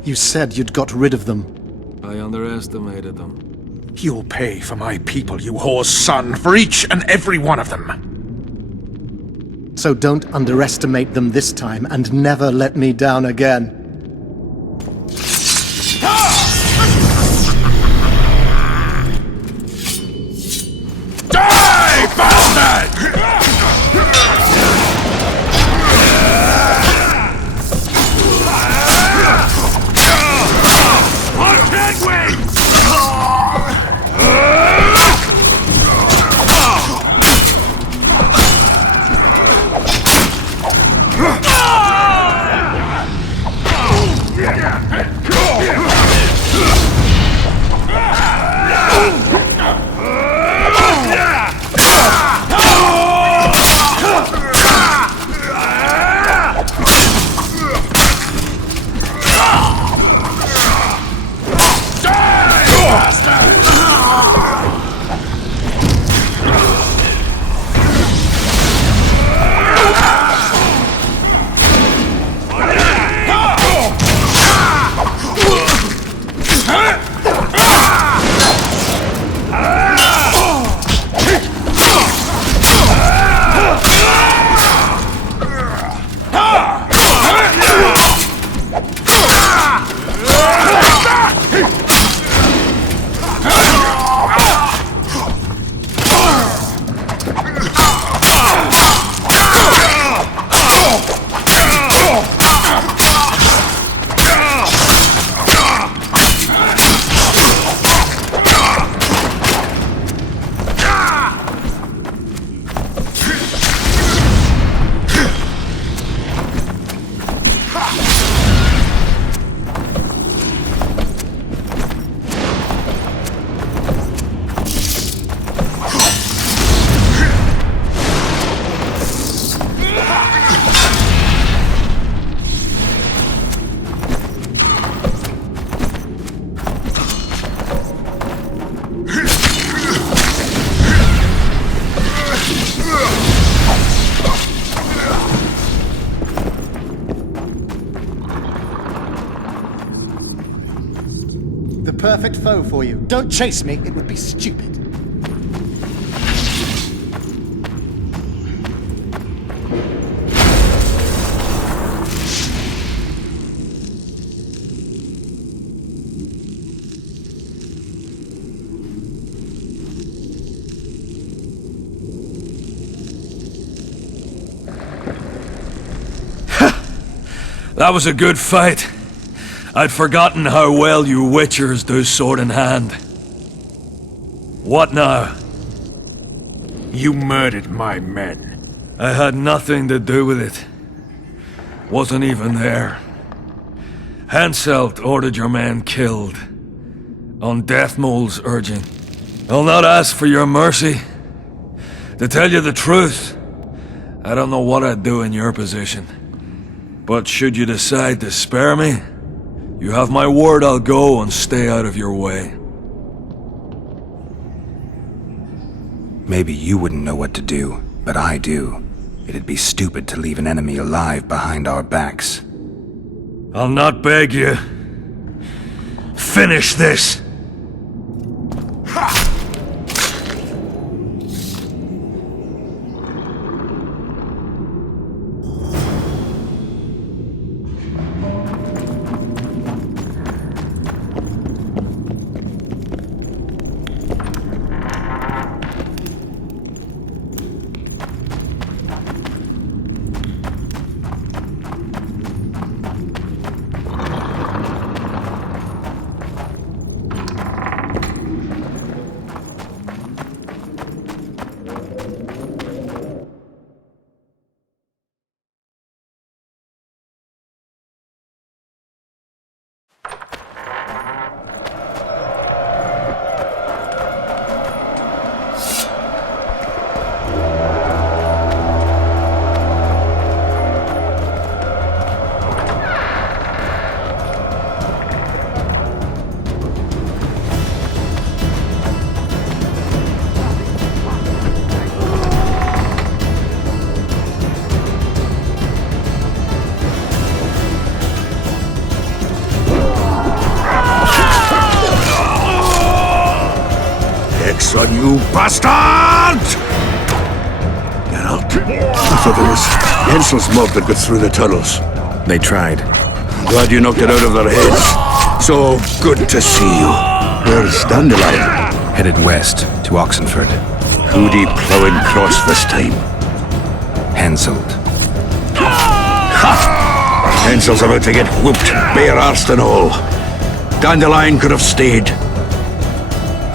You said you'd got rid of them. I underestimated them. You'll pay for my people, you whore's son, for each and every one of them. So don't underestimate them this time, and never let me down again. Die, bastard! Perfect foe for you. Don't chase me, it would be stupid. That was a good fight. I'd forgotten how well you witchers do sword in hand. What now? You murdered my men. I had nothing to do with it. Wasn't even there. Henselt ordered your men killed. On Deathmold's urging. I'll not ask for your mercy. To tell you the truth, I don't know what I'd do in your position. But should you decide to spare me, you have my word I'll go and stay out of your way. Maybe you wouldn't know what to do, but I do. It'd be stupid to leave an enemy alive behind our backs. I'll not beg you. Finish this! You bastard! Geralt, I thought it was Hensel's mob that got through the tunnels. They tried. Glad you knocked it out of their heads. So good to see you. Where's Dandelion? Headed west to Oxenford. Who'd he plowing across this time? Henselt. Ha! Hensel's about to get whooped, bare-arsed and all. Dandelion could have stayed.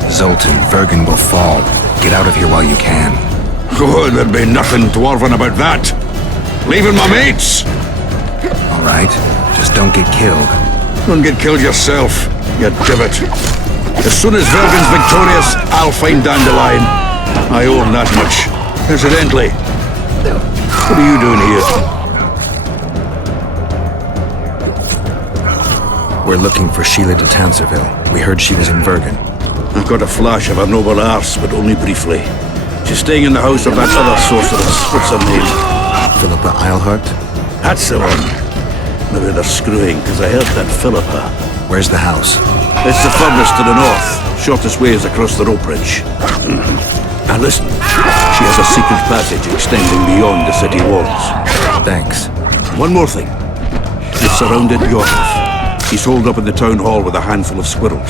Zoltan, Vergen will fall. Get out of here while you can. Oh, there'd be nothing dwarven about that. Leaving my mates! All right, just don't get killed. Don't get killed yourself, you divot. As soon as Vergen's victorious, I'll find Dandelion. I own that much. Incidentally, what are you doing here? We're looking for Sheila de Tanserville. We heard she was in Vergen. I've got a flash of her noble arse, but only briefly. She's staying in the house of that other sorceress. What's her name? Philippa Eilhart? That's the one. Maybe they're screwing, because I heard that Philippa. Where's the house? It's the furthest to the north. Shortest way is across the rope bridge. And listen, she has a secret passage extending beyond the city walls. Thanks. One more thing. You've surrounded Yorkov. He's holed up in the town hall with a handful of squirrels.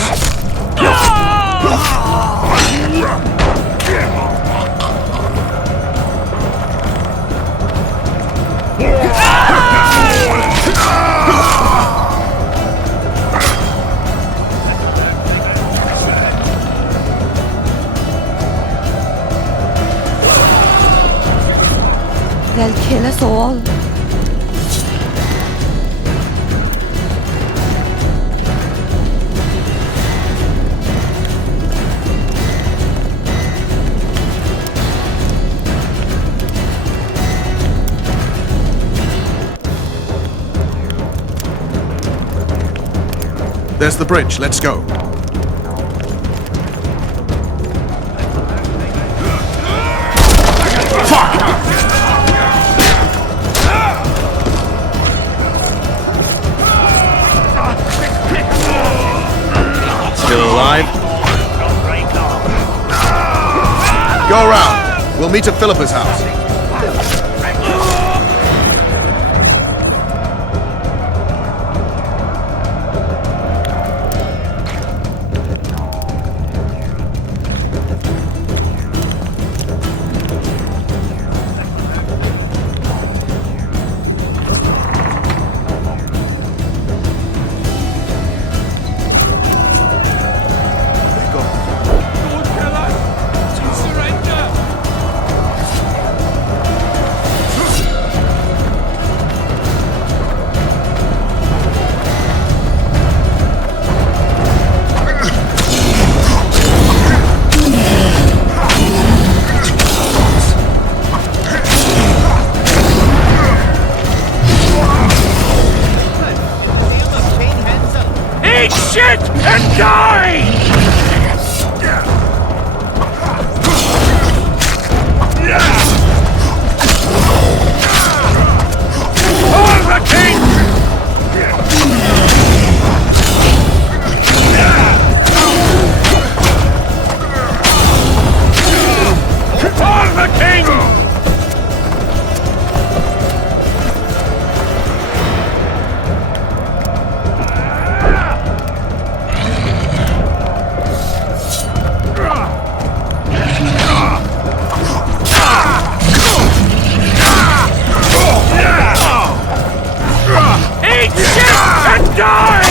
They'll kill us all. There's the bridge. Let's go. Still alive? Go around. We'll meet at Philippa's house. Eat shit and die! For the king! For the king! Eat shit and die!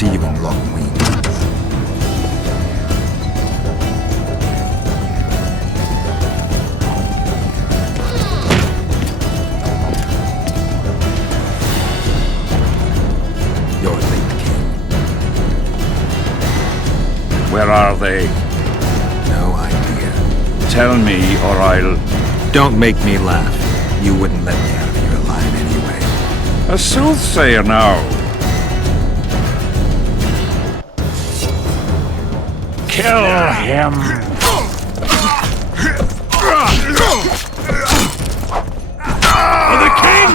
see you in Loch Muin. You're late, King. Where are they? No idea. Tell me, or I'll... Don't make me laugh. You wouldn't let me out of here alive anyway. A soothsayer now. Kill him! For the king!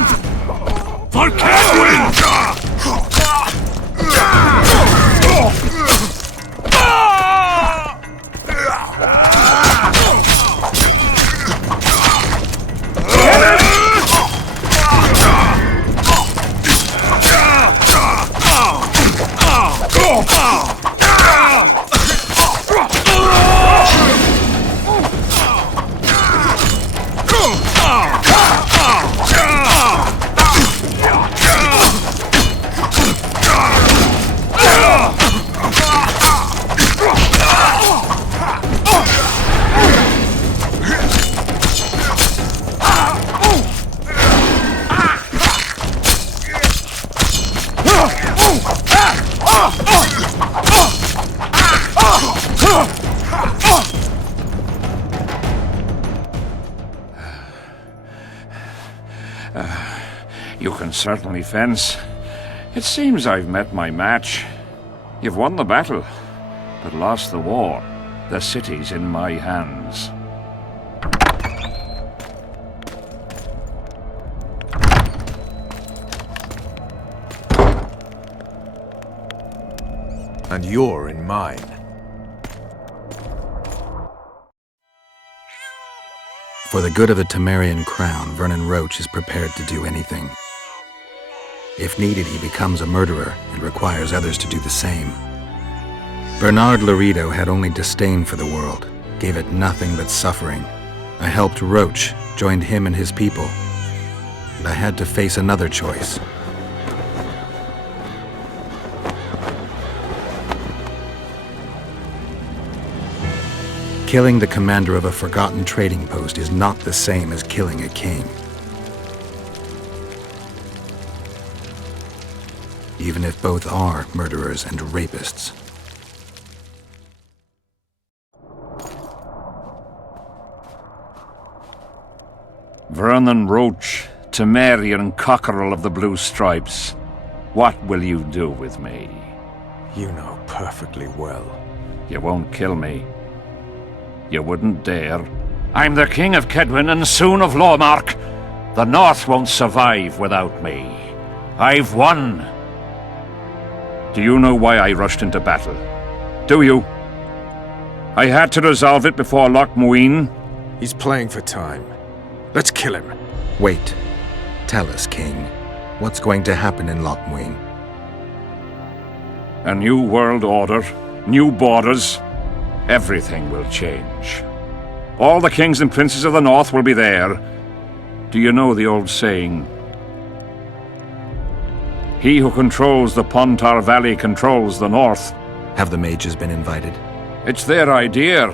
For Kedwin! You can certainly fence. It seems I've met my match. You've won the battle, but lost the war. The city's in my hands. And you're in mine. For the good of the Temerian crown, Vernon Roche is prepared to do anything. If needed, he becomes a murderer and requires others to do the same. Bernard Laredo had only disdain for the world, gave it nothing but suffering. I helped Roche, joined him and his people, and I had to face another choice. Killing the commander of a forgotten trading post is not the same as killing a king. Even if both are murderers and rapists. Vernon Roche, Temerian cockerel of the Blue Stripes. What will you do with me? You know perfectly well. You won't kill me. You wouldn't dare. I'm the King of Kedwin and soon of Lawmark. The North won't survive without me. I've won. Do you know why I rushed into battle? Do you? I had to resolve it before Loch Muin. He's playing for time. Let's kill him. Wait. Tell us, King. What's going to happen in Loch Muin? A new world order, new borders. Everything will change. All the kings and princes of the North will be there. Do you know the old saying? He who controls the Pontar Valley controls the North. Have the mages been invited? It's their idea.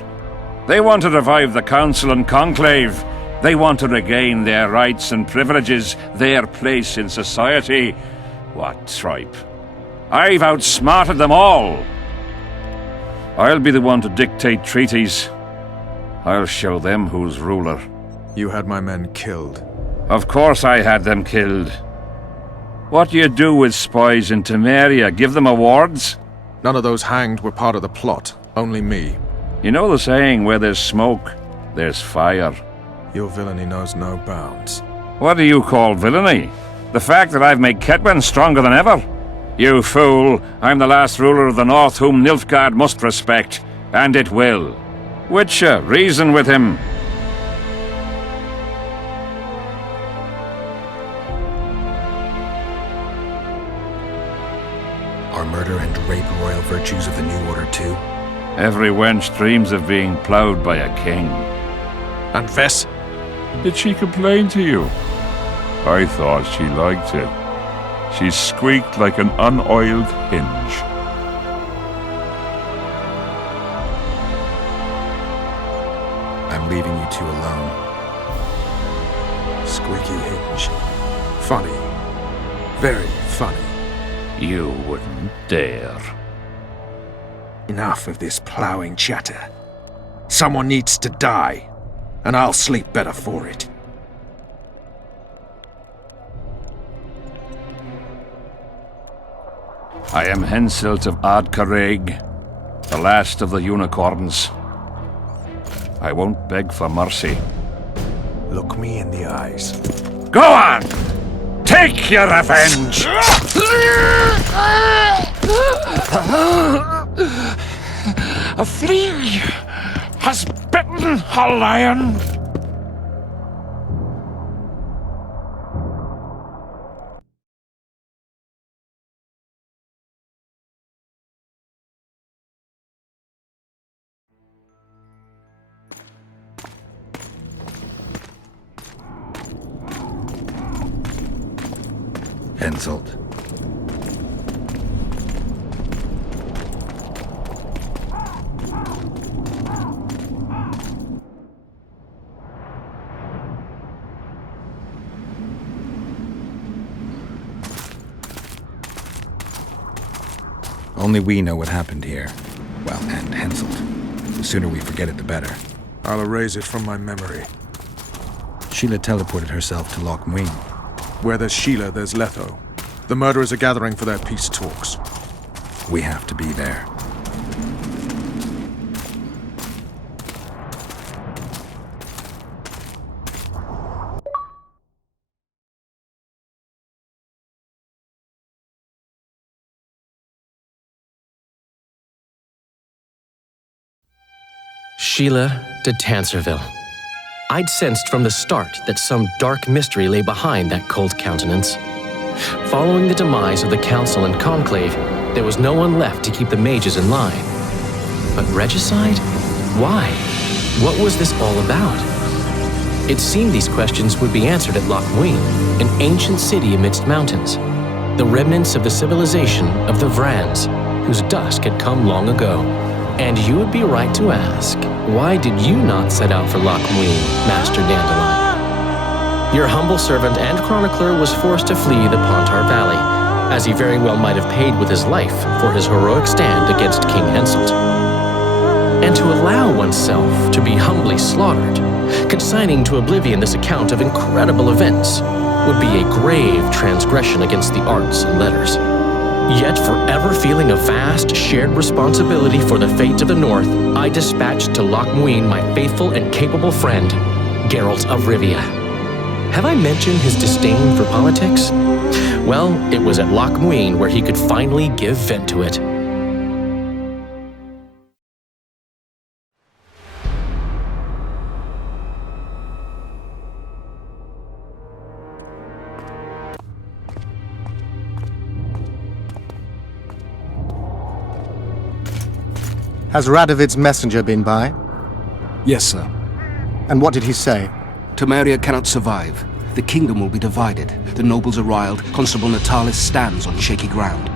They want to revive the Council and Conclave. They want to regain their rights and privileges, their place in society. What tripe. I've outsmarted them all. I'll be the one to dictate treaties. I'll show them who's ruler. You had my men killed. Of course I had them killed. What do you do with spies in Temeria? Give them awards? None of those hanged were part of the plot. Only me. You know the saying, where there's smoke, there's fire. Your villainy knows no bounds. What do you call villainy? The fact that I've made Kedwin stronger than ever? You fool! I'm the last ruler of the North whom Nilfgaard must respect, and it will. Witcher, reason with him. Are murder and rape royal virtues of the New Order too? Every wench dreams of being ploughed by a king. And Vess? Did she complain to you? I thought she liked it. She squeaked like an unoiled hinge. leaving you two alone. Squeaky hinge. Funny. Very funny. You wouldn't dare. Enough of this plowing chatter. Someone needs to die, and I'll sleep better for it. I am Henselt of Ardcarreg, the last of the unicorns. I won't beg for mercy. Look me in the eyes. Go on! Take your revenge! A flea has bitten a lion. Henselt. Only we know what happened here. Well, and Henselt. The sooner we forget it, the better. I'll erase it from my memory. Sheila teleported herself to Loch Muin. Where there's Sheila, there's Letho. The murderers are gathering for their peace talks. We have to be there. Sheila de Tanserville. I'd sensed from the start that some dark mystery lay behind that cold countenance. Following the demise of the Council and Conclave, there was no one left to keep the mages in line. But regicide? Why? What was this all about? It seemed these questions would be answered at Loch Muin, an ancient city amidst mountains, the remnants of the civilization of the Vrans, whose dusk had come long ago. And you would be right to ask, why did you not set out for Loch Muin, Master Dandelion? Your humble servant and chronicler was forced to flee the Pontar Valley, as he very well might have paid with his life for his heroic stand against King Henselt. And to allow oneself to be humbly slaughtered, consigning to oblivion this account of incredible events, would be a grave transgression against the arts and letters. Yet, forever feeling a vast, shared responsibility for the fate of the North, I dispatched to Loch Muin my faithful and capable friend, Geralt of Rivia. Have I mentioned his disdain for politics? Well, it was at Loch Muin where he could finally give vent to it. Has Radovid's messenger been by? Yes, sir. And what did he say? Temeria cannot survive. The kingdom will be divided. The nobles are riled. Constable Natalis stands on shaky ground.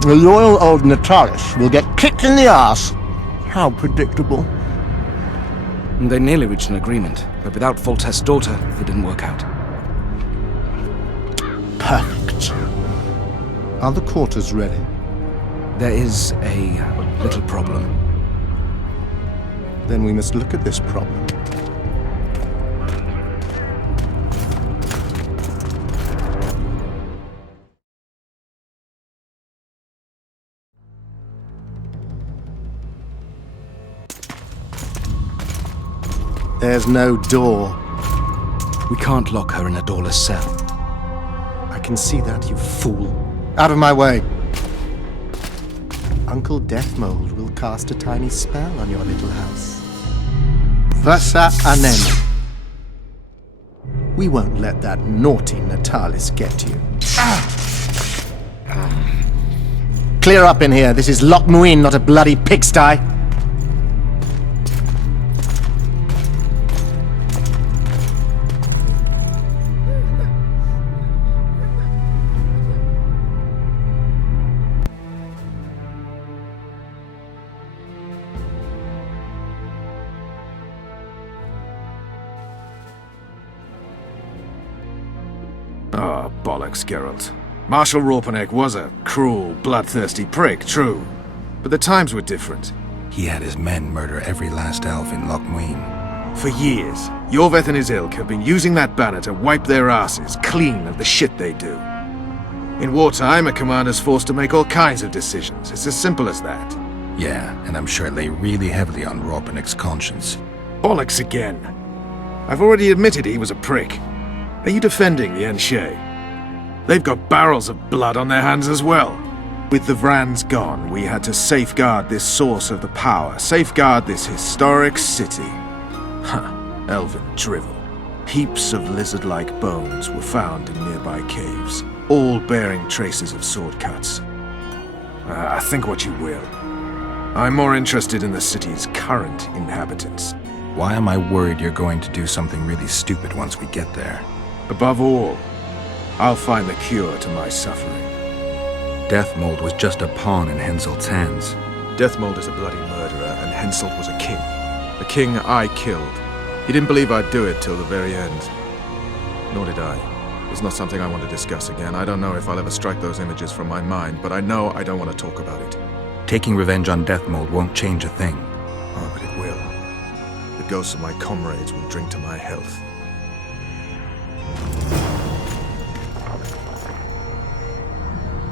The loyal old Natalis will get kicked in the ass. How predictable. They nearly reached an agreement, but without Foltest's daughter, it didn't work out. Perfect. Are the quarters ready? There is a little problem. Then we must look at this problem. There's no door. We can't lock her in a doorless cell. I can see that, you fool. Out of my way. Uncle Deathmold will cast a tiny spell on your little house. Versa Anem. We won't let that naughty Natalis get you. Clear up in here. This is Loch Muin, not a bloody pigsty. Oh, bollocks, Geralt. Marshal Raupenek was a cruel, bloodthirsty prick, true. But the times were different. He had his men murder every last elf in Loch Muin. For years, Yorveth and his ilk have been using that banner to wipe their asses clean of the shit they do. In wartime, a commander's forced to make all kinds of decisions. It's as simple as that. Yeah, and I'm sure it lay really heavily on Raupenek's conscience. Bollocks again. I've already admitted he was a prick. Are you defending the Enshe? They've got barrels of blood on their hands as well. With the Vrans gone, we had to safeguard this source of the power, safeguard this historic city. Huh, elven drivel. Heaps of lizard-like bones were found in nearby caves, all bearing traces of sword cuts. Think what you will. I'm more interested in the city's current inhabitants. Why am I worried you're going to do something really stupid once we get there? Above all, I'll find the cure to my suffering. Deathmold was just a pawn in Henselt's hands. Deathmold is a bloody murderer, and Henselt was a king. A king I killed. He didn't believe I'd do it till the very end. Nor did I. It's not something I want to discuss again. I don't know if I'll ever strike those images from my mind, but I know I don't want to talk about it. Taking revenge on Deathmold won't change a thing. Oh, but it will. The ghosts of my comrades will drink to my health.